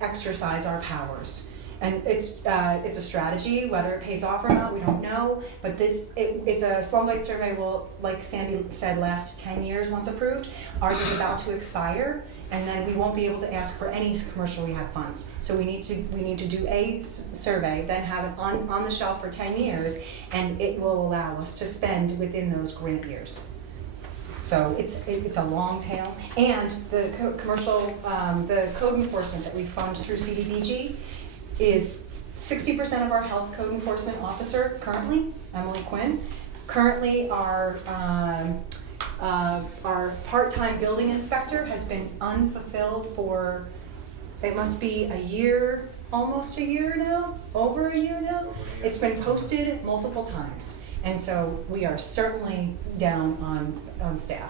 exercise our powers. And it's a strategy. Whether it pays off or not, we don't know. But it's a slum blight survey will, like Sandy said, last 10 years once approved. Ours is about to expire, and then we won't be able to ask for any commercial rehab funds. So we need to do a survey, then have it on the shelf for 10 years, and it will allow us to spend within those grant years. So it's a long tail, and the commercial the code enforcement that we fund through CDBG is 60% of our health code enforcement officer currently, Emily Quinn. Currently, our part-time building inspector has been unfulfilled for, it must be a year, almost a year now, over a year now. It's been posted multiple times, and so we are certainly down on staff.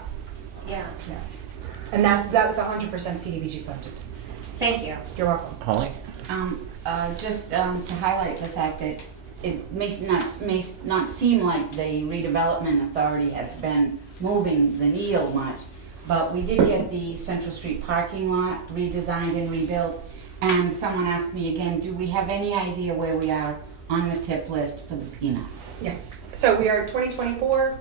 Yeah. Yes, and that was 100% CDBG funded. Thank you. You're welcome. Holly? Just to highlight the fact that it may not seem like the redevelopment authority has been moving the needle much, but we did get the Central Street parking lot redesigned and rebuilt, and someone asked me again, do we have any idea where we are on the tip list for the peanut? Yes, so we are 2024,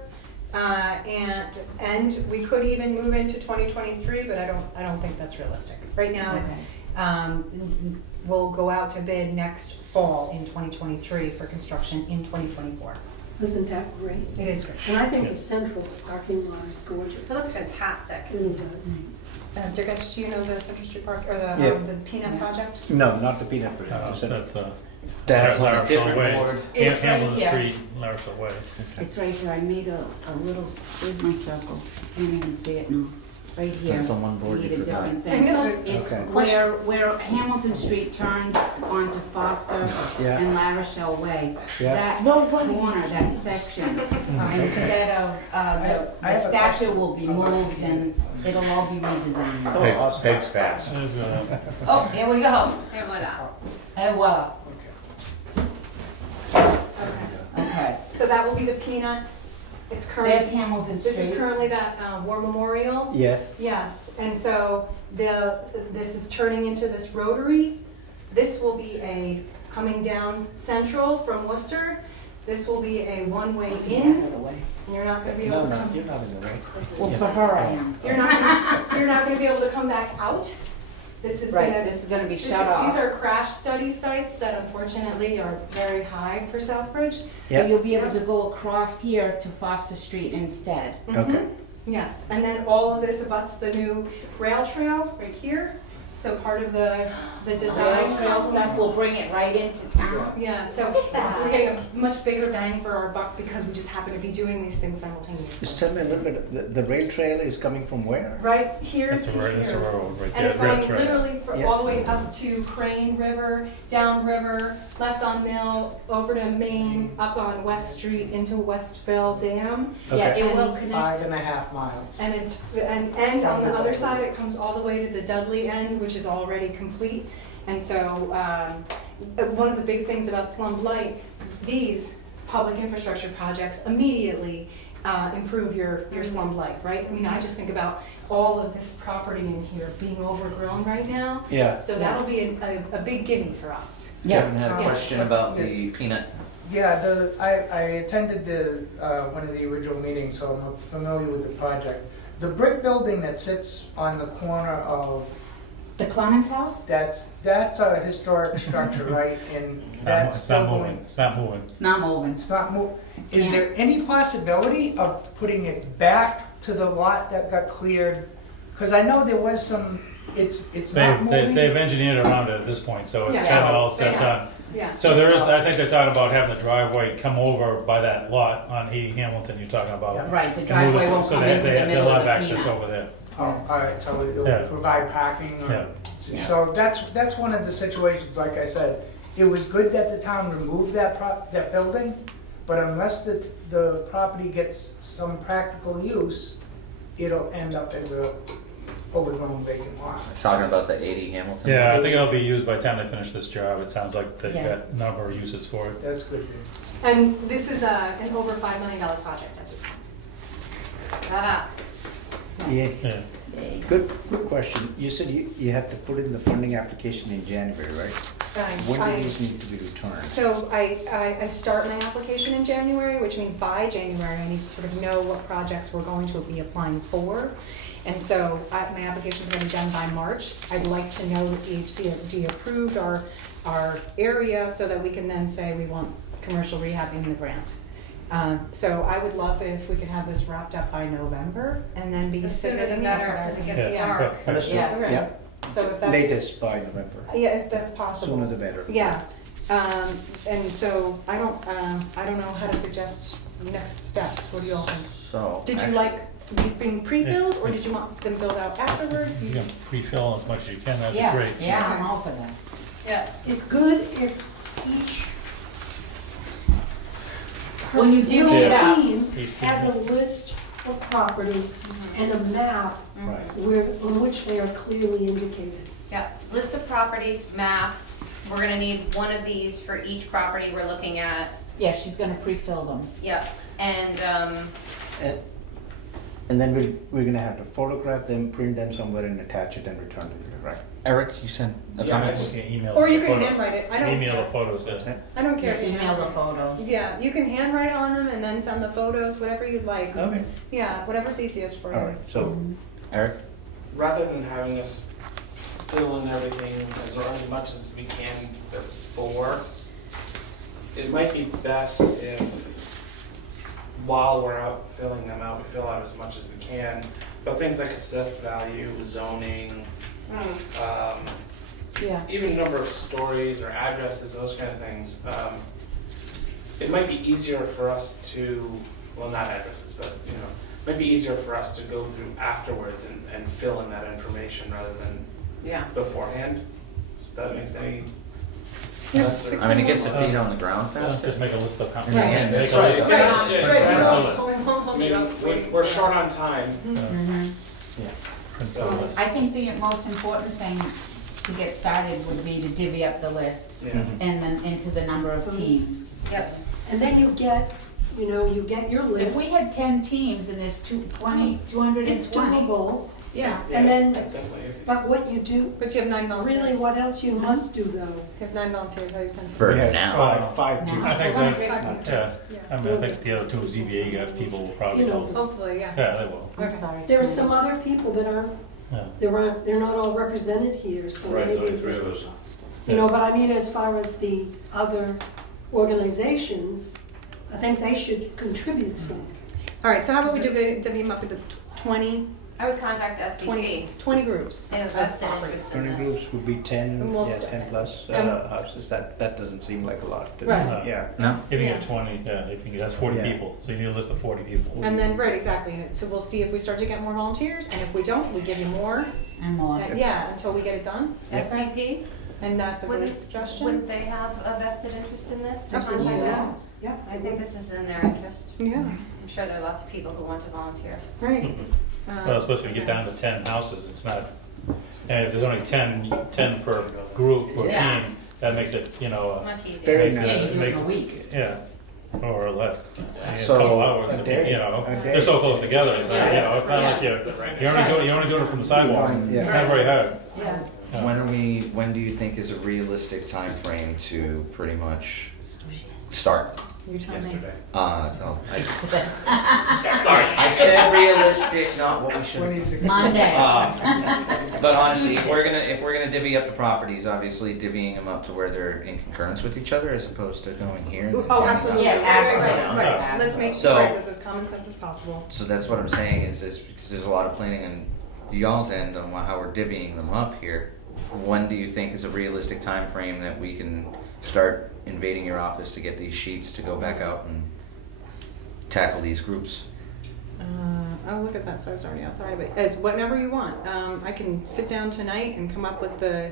and we could even move into 2023, but I don't think that's realistic. Right now, Okay. it's we'll go out to bid next fall in 2023 for construction in 2024. Isn't that great? It is great. And I think the central parking lot is gorgeous. It looks fantastic. It really does. Durgesh, do you know the Central Street Park or the Peanut project? No, not the peanut project. That's on a Larisville different Way. board. It's right Hamilton here. Street, Larisville Way. It's right here, I made a little, where's my circle? I can't even see it now. Right here. That's on one board We you need a forgot. different I thing. know. It's Okay. where Hamilton Street turns onto Foster Yeah. and La Rochelle Way. Yeah. That corner, that section, instead of, the statue will be moved and it'll all be redesigned. Peg's fast. Oh, here we go. Et voila. Et voila. Okay. So that will be the Peanut. It's currently. There's Hamilton This is Street. currently that war memorial. Yes. Yes, and so this is turning into this rotary. This will be coming down Central from Worcester. This will be a one-way Out in. of the way. And you're not gonna be No, able to no, come. you're not in the way. Well, for her I am. You're not gonna be able to come back out. This is Right, gonna. this is gonna be These shut off. are crash study sites that unfortunately are very high for Southbridge. So Yeah. you'll be able to go across here to Foster Street instead. Okay. Yes, and then all of this abuts the new rail trail right here. So part of the design. That will bring it right into town. Yeah, so Look at that. we're getting a much bigger bang for our buck because we just happen to be doing these things simultaneously. Just tell me a little bit, the rail trail is coming from where? Right here That's to a that's a here. road right And there. it's Rail going trail. literally Yeah. all the way up to Crane River, down River, left on Mill, over to Maine, up on West Street into Westville Dam. Yeah, Okay. it will And connect. 5.5 miles. And and on the other side, it comes all the way to the Dudley end, which is already complete. And so, one of the big things about slum blight, these public infrastructure projects immediately improve your slum blight, right? I mean, I just think about all of this property in here being overgrown right now. Yeah. So that'll be a big gimme for us. Kevin had a Yes. question about the Yes. peanut. Yeah, I attended one of the original meetings, so I'm familiar with the project. The brick building that sits on the corner of, The Clemens house? that's a historic structure, right? And that's It's still not going. moving. It's not moving. It's not moving. It's not Is there any possibility of putting it back to the lot that got cleared? Because I know there was some, it's not moving. They've engineered around it at this point, so it's Yes. kind of all They set have. done. Yeah. So there is, I think they're talking about having the driveway come over by that lot on 80 Hamilton you're talking about. Right, the And move driveway it won't so come they- into the they- middle They'll of have the access peanut. over there. Oh, all right, so it'll Yeah. provide parking? Or- Yeah. So that's one of the situations, like I said, it was good that the town removed that building, but unless the property gets some practical use, it'll end up as a overgrown vacant lot. Talking about the 80 Hamilton. Yeah, I think it'll be used by the time they finish this job. It sounds like they've Yeah. got a number of uses for it. That's good. And this is an over $5 million project at this point. Bravo. Yeah, Yeah. They- good question. You said you had to put in the funding application in January, right? When do these need to be returned? So I start my application in January, which means by January, I need to sort of know what projects we're going to be applying for. And so my application's gonna be done by March. I'd like to know that the HCD approved our area so that we can then say we want commercial rehab in the grant. So I would love if we could have this wrapped up by November and then be The sooner the submitting better, it. because it gets Yeah. dark. Understood. Yeah. Okay. Yeah, So if that's. latest by November. Yeah, if that's possible. Sooner the better. Yeah, and so I don't know how to suggest next steps. What do you all think? So. Did you actually- like these being pre-filled, or did you want them filled out afterwards? You can pre-fill as much as you can, that'd be Yeah, great. yeah, I'm all for that. Yeah. It's good if each When you divvy it up. team Each has a team. list of properties and a map Right. on which they are clearly indicated. Yeah, list of properties, map. We're gonna need one of these for each property we're looking at. Yeah, she's gonna pre-fill them. Yep, and, And then we're gonna have to photograph them, print them somewhere and attach it and return it, right? Eric, you sent a Yeah, I comment? just can email Or the you can photos. handwrite it. I don't Email care. the photos, yeah. I don't care if you Email the handwrite. photos. Yeah, you can handwrite on them and then send the photos, whatever you'd like. Okay. Yeah, whatever's easiest for you. All right, so, Eric? Rather than having us fill in everything as much as we can before, it might be best if, while we're out filling them out, we fill out as much as we can. But things like assessed value, zoning, Yeah. even number of stories or addresses, those kind of things. It might be easier for us to, well, not addresses, but, you know, it might be easier for us to go through afterwards and fill in that information rather than yeah. beforehand. If that makes any Yes, sense. I mean, it gets the feet on the ground faster. Just make a list of. In the end, Make a right. list of- Right. Yeah, Right. print Right. the list. I mean, we're short on time. Mhm. Print the So- list. I think the most important thing to get started would be to divvy up the list Yeah. and then into the number of teams. Yep. And then you get your If list. we had 10 teams and there's 220, It's 220. doable, Yeah. and then, That's definitely easy. but what you do, But you have 9 volunteers. really what else you must do though. You have 9 volunteers, how you can. For we have now. five Now. teams. I think We're that, gonna- yeah, I mean, I think the other two ZBA got people will probably You know, help. Hopefully, yeah. Yeah, they will, I'm Okay. sorry. There are Susan. some other people that aren't, yeah. they're not all represented here, so Right, maybe. only three of us. You know, but I mean, as far as the other organizations, I think they should contribute some. All right, so how about we divvy them up into 20 I would contact SVP. 20 groups. They have a vested interest in 20 this. groups would be 10, And we'll yeah, st- 10 plus and- houses. That doesn't seem like a lot to me. Right. Yeah. No? If you Yeah. get 20, yeah, if you get, that's 40 Yeah. people, so you need a list of 40 people. And then, right, exactly. And so we'll see if we start to get more volunteers, and if we don't, we give you more. And more. Yeah, until we get it done. SVP, And that's a good wouldn't suggestion. they have a vested interest in this to Absolutely. contact Yeah. them? Yeah, I think this is in their interest. Yeah, I'm sure there are lots of people who want to volunteer. right. Well, especially when you get down to 10 houses, it's not, and if there's only 10 per group or Yeah. team, that makes it, you know, Much easier. Very makes nice. Yeah, it, you do it makes in a week. yeah, or less. A So- couple hours, A day, you know, a day. they're so close together, it's like, Yeah, you know, it's not like you're only doing it from the sidewalk. Yeah. It's not very hard. Yeah. Yeah. When do you think is a realistic time frame to pretty much start? You tell me. No, I said realistic, not what we should. Monday. But honestly, if we're gonna divvy up the properties, obviously divvying them up to where they're in concurrence with each other as opposed to going here. and then Oh, going absolutely. Yeah, out. absolutely. Right, let's make So- right, this as common sense as possible. So that's what I'm saying is because there's a lot of planning on y'all's end on how we're divvying them up here. When do you think is a realistic time frame that we can start invading your office to get these sheets to go back out and tackle these groups? Oh, look at that, so it's already outside, but as whenever you want. I can sit down tonight and come up with the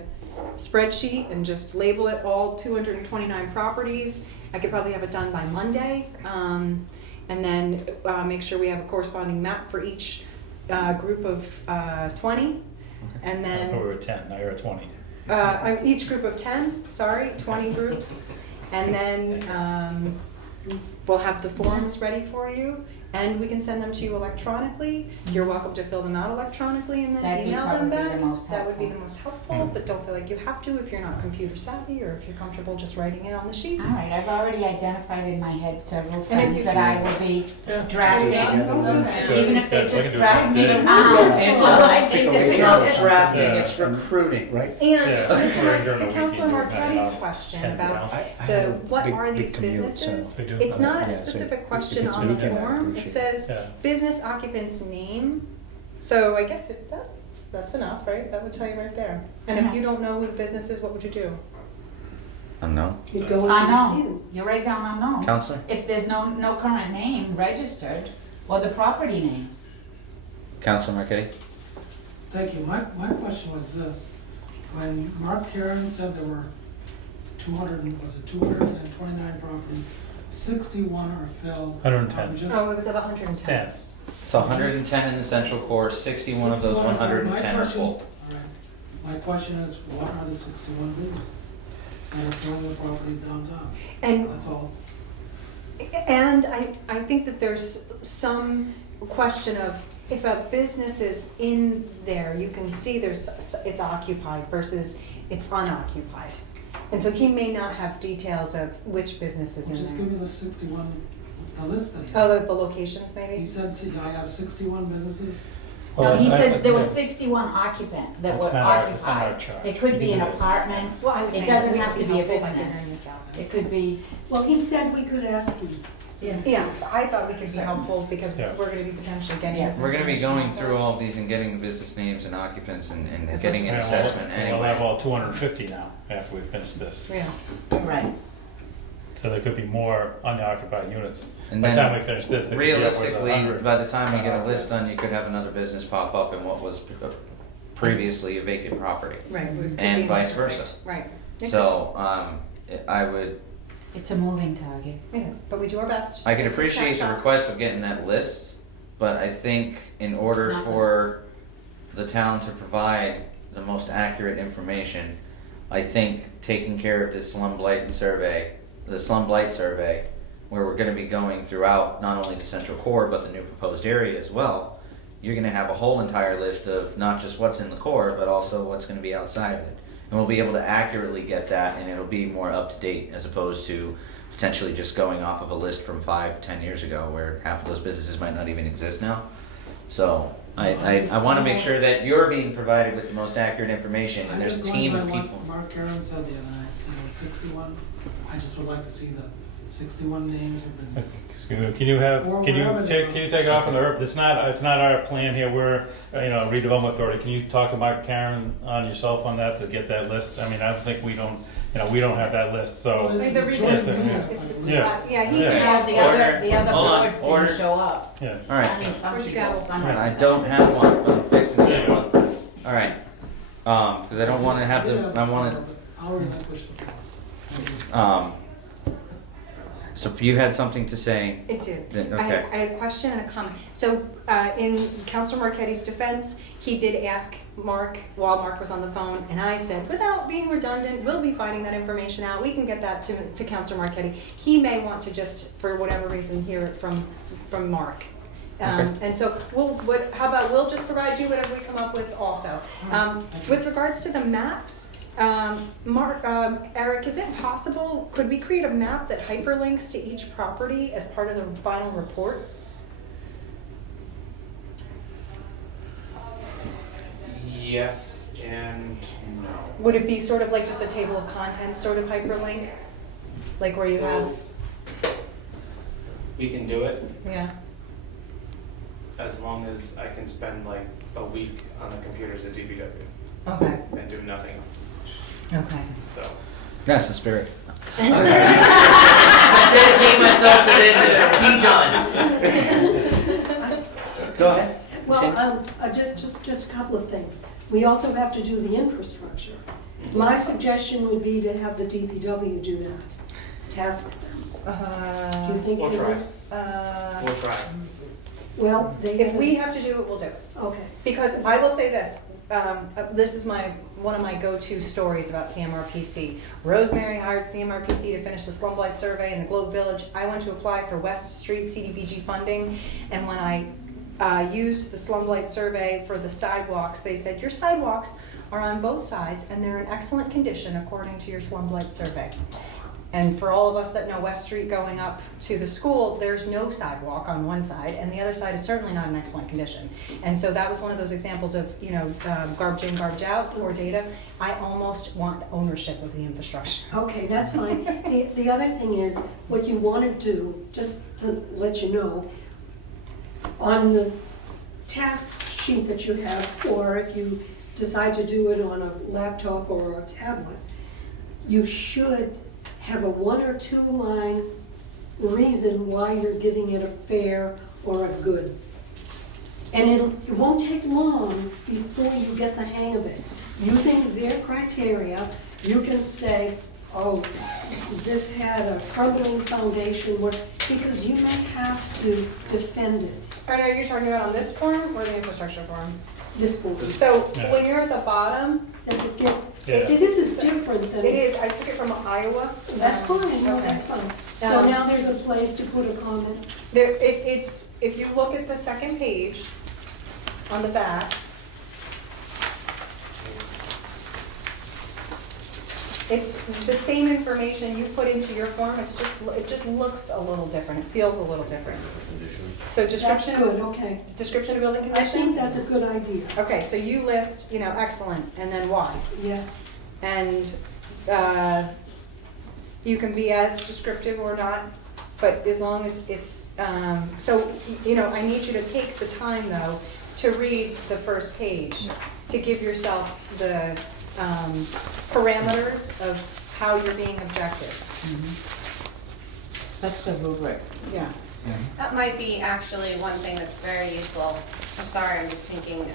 spreadsheet and just label it all 229 properties. I could probably have it done by Monday. And then make sure we have a corresponding map for each group of 20, and I then thought we were 10, now you're at 20. each group of 10, 20 groups, and then we'll have the forms ready for you, and we can send them to you electronically. You're welcome to fill them out electronically and then That'd be email them probably back. the most That would be the helpful. most helpful, but don't feel like you have to if you're not computer savvy or if you're comfortable just writing it on the sheets. All right, I've already identified in my head several And if friends you that can- I will be Yeah. drafting, Okay. even if they Yeah, we can just do drag me that. around. It's Well, I not, think it's it's not so- drafting, Yeah. it's recruiting. Right? And Yeah. to During the to week, Councilor you do it, Marquette's about question 10 about hours. I the, have a what big- are big these commute, businesses? so- We do. It's not a Yeah, so specific if question it's on the weekend, I form. It appreciate says Yeah. business occupant's name. So I guess that's enough, right? That would tell you right there. And if Yeah. you don't know who the business is, what would you do? Unknown. You'd go and Unknown, see you write down unknown. Counselor? If there's no current name registered, or the property name. Counselor Marquetti? Thank you. My question was this. When Mark Karen said there were 229 properties, 61 are filled. 110. I'm just- Oh, it was of 110. 10. So 110 in the central core, 61 of those 110 are full. All right. My question is, what are the 61 businesses that are filling the properties downtown? And That's all. And I think that there's some question of if a business is in there, you can see it's occupied versus it's unoccupied. And so he may not have details of which business is Well, in just there. give me the 61, the list that he Oh, has. the locations He maybe? said, see, I have 61 businesses. No, he said there was yeah. 61 occupant that That's were not our occupied. charge. It could be an You can do that. apartment, Well, I was it saying doesn't we have would to be be a helpful by business. figuring this out. It could be, Well, he said we could ask you. Yes, I thought we could be helpful because Yeah. we're gonna be potentially getting Yeah. this We're gonna be information going also. through all of these and getting the business names and occupants and As getting much an Yeah, assessment We'll have anyway. all 250 now after we finish this. Yeah. right. So there could be more unoccupied units. And By the then time we finish this, there could be upwards of realistically, 100. by the time we get a list done, you could have another business pop up in what was previously a vacant property. Right. it could And be vice perfect. versa. Right. So, I would, It's a moving target. It is, but we do our best. I can appreciate the Snapshot. request of getting that list, but I think in order It's not for the town to provide the most accurate information, I think taking care of this slum blight survey, where we're gonna be going throughout not only the central core, but the new proposed area as well, you're gonna have a whole entire list of not just what's in the core, but also what's gonna be outside of it. And we'll be able to accurately get that, and it'll be more up to date as opposed to potentially just going off of a list from 5-10 years ago where half of those businesses might not even exist now. So I want to make sure that you're being provided with the most accurate information, and there's a team of people. What Mark Karen said the other night, saying 61, I just would like to see the 61 names of businesses. Can you have, Or can you wherever take, they can you go. take it off on the, it's not our plan here, we're, Redevelopment Authority, can you talk to Mark Karen on yourself on that to get that list? I mean, I don't think we don't have that list, Well, so, this Like is the a reason- joint Yes, meeting, yeah. if I believe. Yeah. Yeah, he Yeah. did Because ask. the Order. other Hold on. boards Order. didn't show up. yeah. All I right, mean, some Where'd you people, go? some I don't have one, but I'm fixing to get Yeah. one. All right, because I don't want to have Yeah, the, I want to. I'll relinquish the floor. Thank you. So you had something to say? It did. Then, I okay. had a question and a comment. So in Councilor Marquette's defense, he did ask Mark while Mark was on the phone, and I said, without being redundant, we'll be finding that information out. We can get that to Councilor Marquette. He may want to just, for whatever reason, hear it from Mark. Okay. And so how about we'll just provide you whatever we come up with also. With regards to the maps, Eric, is it possible, could we create a map that hyperlinks to each property as part of the final report? Yes and no. Would it be sort of like just a table of contents sort of hyperlink? Like where you have, So, we can do it yeah, as long as I can spend like a week on the computers at DPW okay, and do nothing else. okay. So, That's the spirit. I dedicate myself to this and be done. Go ahead. Well, just a couple of things. We also have to do the infrastructure. My suggestion would be to have the DPW do that, task them. Do you think We'll they try. would? we'll try. Well, they. If we have to do it, we'll do it. Okay. Because I will say this, this is one of my go-to stories about CMRPC. Rosemary hired CMRPC to finish the slum blight survey in the Globe Village. I went to apply for West Street CDBG funding, and when I used the slum blight survey for the sidewalks, they said, your sidewalks are on both sides and they're in excellent condition according to your slum blight survey. And for all of us that know West Street going up to the school, there's no sidewalk on one side, and the other side is certainly not in excellent condition. And so that was one of those examples of, garbage in, garbage out, poor data. I almost want ownership of the infrastructure. Okay, that's fine. The other thing is, what you want to do, just to let you know, on the task sheet that you have, or if you decide to do it on a laptop or a tablet, you should have a 1 or 2 line reason why you're giving it a fair or a good. And it won't take long before you get the hang of it. Using their criteria, you can say, oh, this had a crumbling foundation, because you may have to defend it. Are you talking about on this form or the infrastructure form? This one. So Yeah. when you're at the bottom, Does it get, Yeah. see, this is different than. it is, I took it from Iowa. That's fine, no, Okay. that's fine. So Um, now there's a place to put a comment. It's, if you look at the second page on the back, it's the same information you put into your form, it just looks a little different, it feels a little different. So That's description, good, okay. description of building I condition? think that's a good idea. Okay, so you list, excellent, and then why? Yeah, And you can be as descriptive or not, but as long as it's, I need you to take the time though to read the first page, to give yourself the parameters of how you're being objective. That's the rubric. Yeah. That might be actually one thing that's very useful. I'm sorry, I'm just thinking,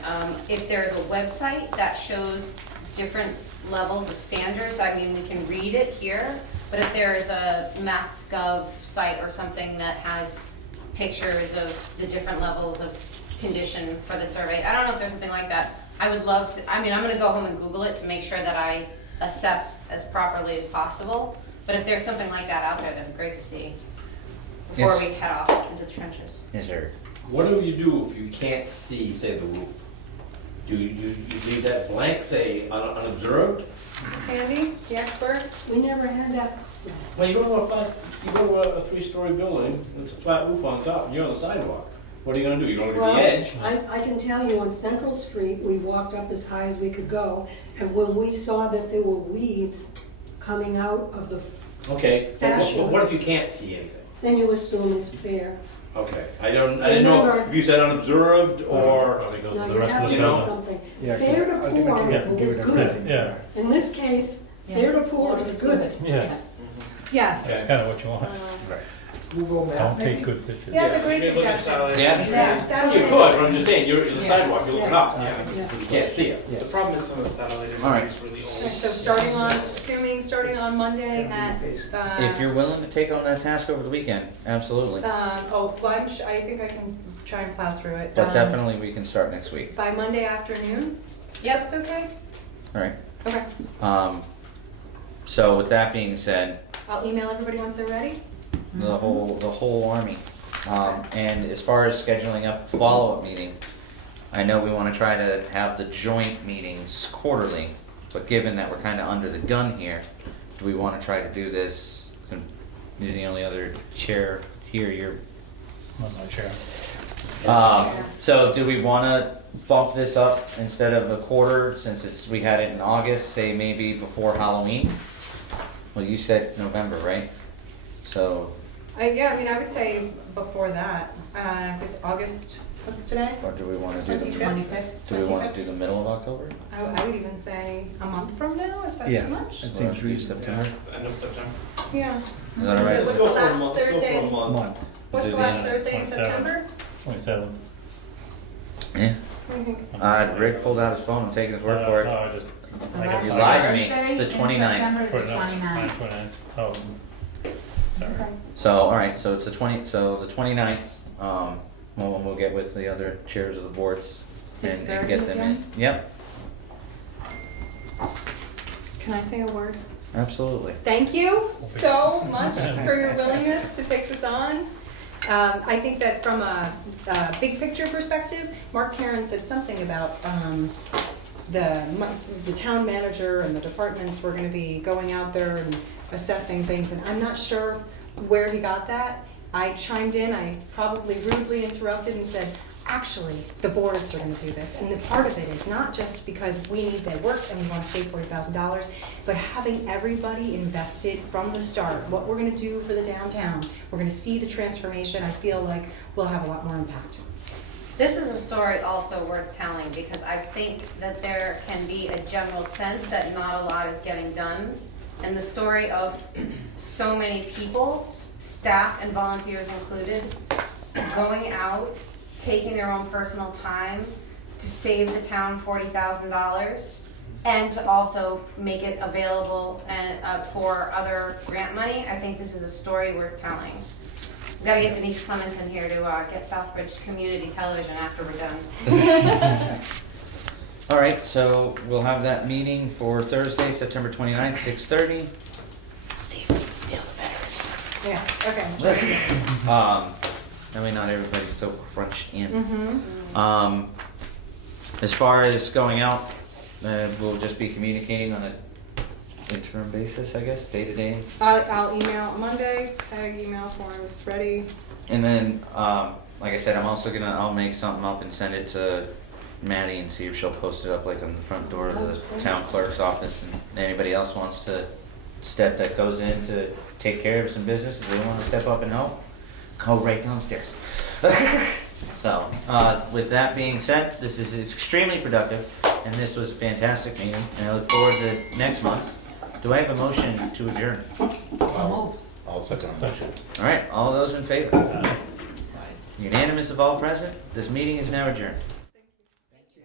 if there's a website that shows different levels of standards, I mean, we can read it here, but if there is a MassGov site or something that has pictures of the different levels of condition for the survey, I don't know if there's something like that. I would love to, I'm gonna go home and Google it to make sure that I assess as properly as possible, but if there's something like that out there, that'd be great to see before Yes. we head off into the trenches. Yes, sir. What do you do if you can't see, say, the roof? Do you leave that blank, say, unobserved? Sandy, the expert? we never had that. Well, you go to a 3-story building, and it's a flat roof on top, and you're on the sidewalk. What are you gonna do? You're gonna Well, to the edge? I can tell you, on Central Street, we walked up as high as we could go, and when we saw that there were weeds coming out of the, Okay, Fashion. but what if you can't see anything? then you assume it's fair. Okay, I didn't know if you said unobserved or, Probably go No, to the you rest have of to the you do know. building. something. Yeah, 'cause Fair to ultimately poor you have to give is it a good. rating. Yeah, In this case, fair to poor is good. yeah, Yes. that's kind of what you want. Google Map, Don't maybe? take good pictures. Yeah, it's a You great can look at suggestion. satellite Yeah. imagery. Yeah, you satellite. could, but I'm just saying, you're in the Yeah. sidewalk, you're looking Yeah. up, Yeah. you can't see it. The problem is some of the satellite All right. imagery is really old. So starting on Monday at, If you're willing to take on that task over the weekend, absolutely. I think I can try and plow through it. But definitely we can start next week. By Monday afternoon? Yep. That's okay? All right. Okay. So with that being said, I'll email everybody once they're ready. the whole army. And as far as scheduling up a follow-up meeting, I know we want to try to have the joint meetings quarterly, but given that we're kind of under the gun here, do we want to try to do this? You're the only other chair here. You're I'm not sure. so do we want to bump this up instead of a quarter, since we had it in August, say maybe before Halloween? Well, you said November, right? So, I would say before that. If it's August, what's today? or do we want to do the 25th? do we want to do the middle of October? I would even say a month from now. Is that Yeah. too much? That seems Or reasonable. September? Yeah, end of September. Yeah. Is that all right? What's the last Thursday? Month. What's Do the the last end of Thursday in 27th. September? 27th. Yeah. What do you think? Rick pulled out his phone. I'm taking his word for it. No, I just, The I last guess You lied to me. Thursday It's the in 29th. September is the 29th. 29th. Oh, sorry. Okay. So, all right. So it's the 29th. We'll get with the other chairs of the boards and 6:30 get them in. again? Yep, Can I say a word? absolutely. Thank you so much for your willingness to take this on. I think that from a big picture perspective, Mark Karen said something about the town manager and the departments were going to be going out there and assessing things, and I'm not sure where he got that. I chimed in, I probably rudely interrupted and said, actually, the boards are going to do this. And the part of it is not just because we need their work and we want to save $40,000, but having everybody invested from the start, what we're going to do for the downtown. We're going to see the transformation. I feel like we'll have a lot more impact. This is a story also worth telling because I think that there can be a general sense that not a lot is getting done. And the story of so many people, staff and volunteers included, going out, taking their own personal time to save the town $40,000 and to also make it available and for other grant money. I think this is a story worth telling. We've got to get Denise Clements in here to get Southbridge community television after we're done. All right, so we'll have that meeting for Thursday, September 29th, 6:30. Steve, you can steal the batteries. Yes, okay. That way not everybody's so crunched in. Mm-hmm. As far as going out, we'll just be communicating on an interim basis, I guess, day to day. I'll email Monday, tag email forms ready. And then, like I said, I'll make something up and send it to Maddie and see if she'll post it up like on the front door of the town clerk's office, and anybody else wants to that goes in to take care of some business, if they want to step up and help, go right downstairs. So, with that being said, this is extremely productive, and this was a fantastic meeting, and I look forward to next month's. Do I have a motion to adjourn? I'll second the motion. All right, all those in favor? Unanimous of all present, this meeting is now adjourned.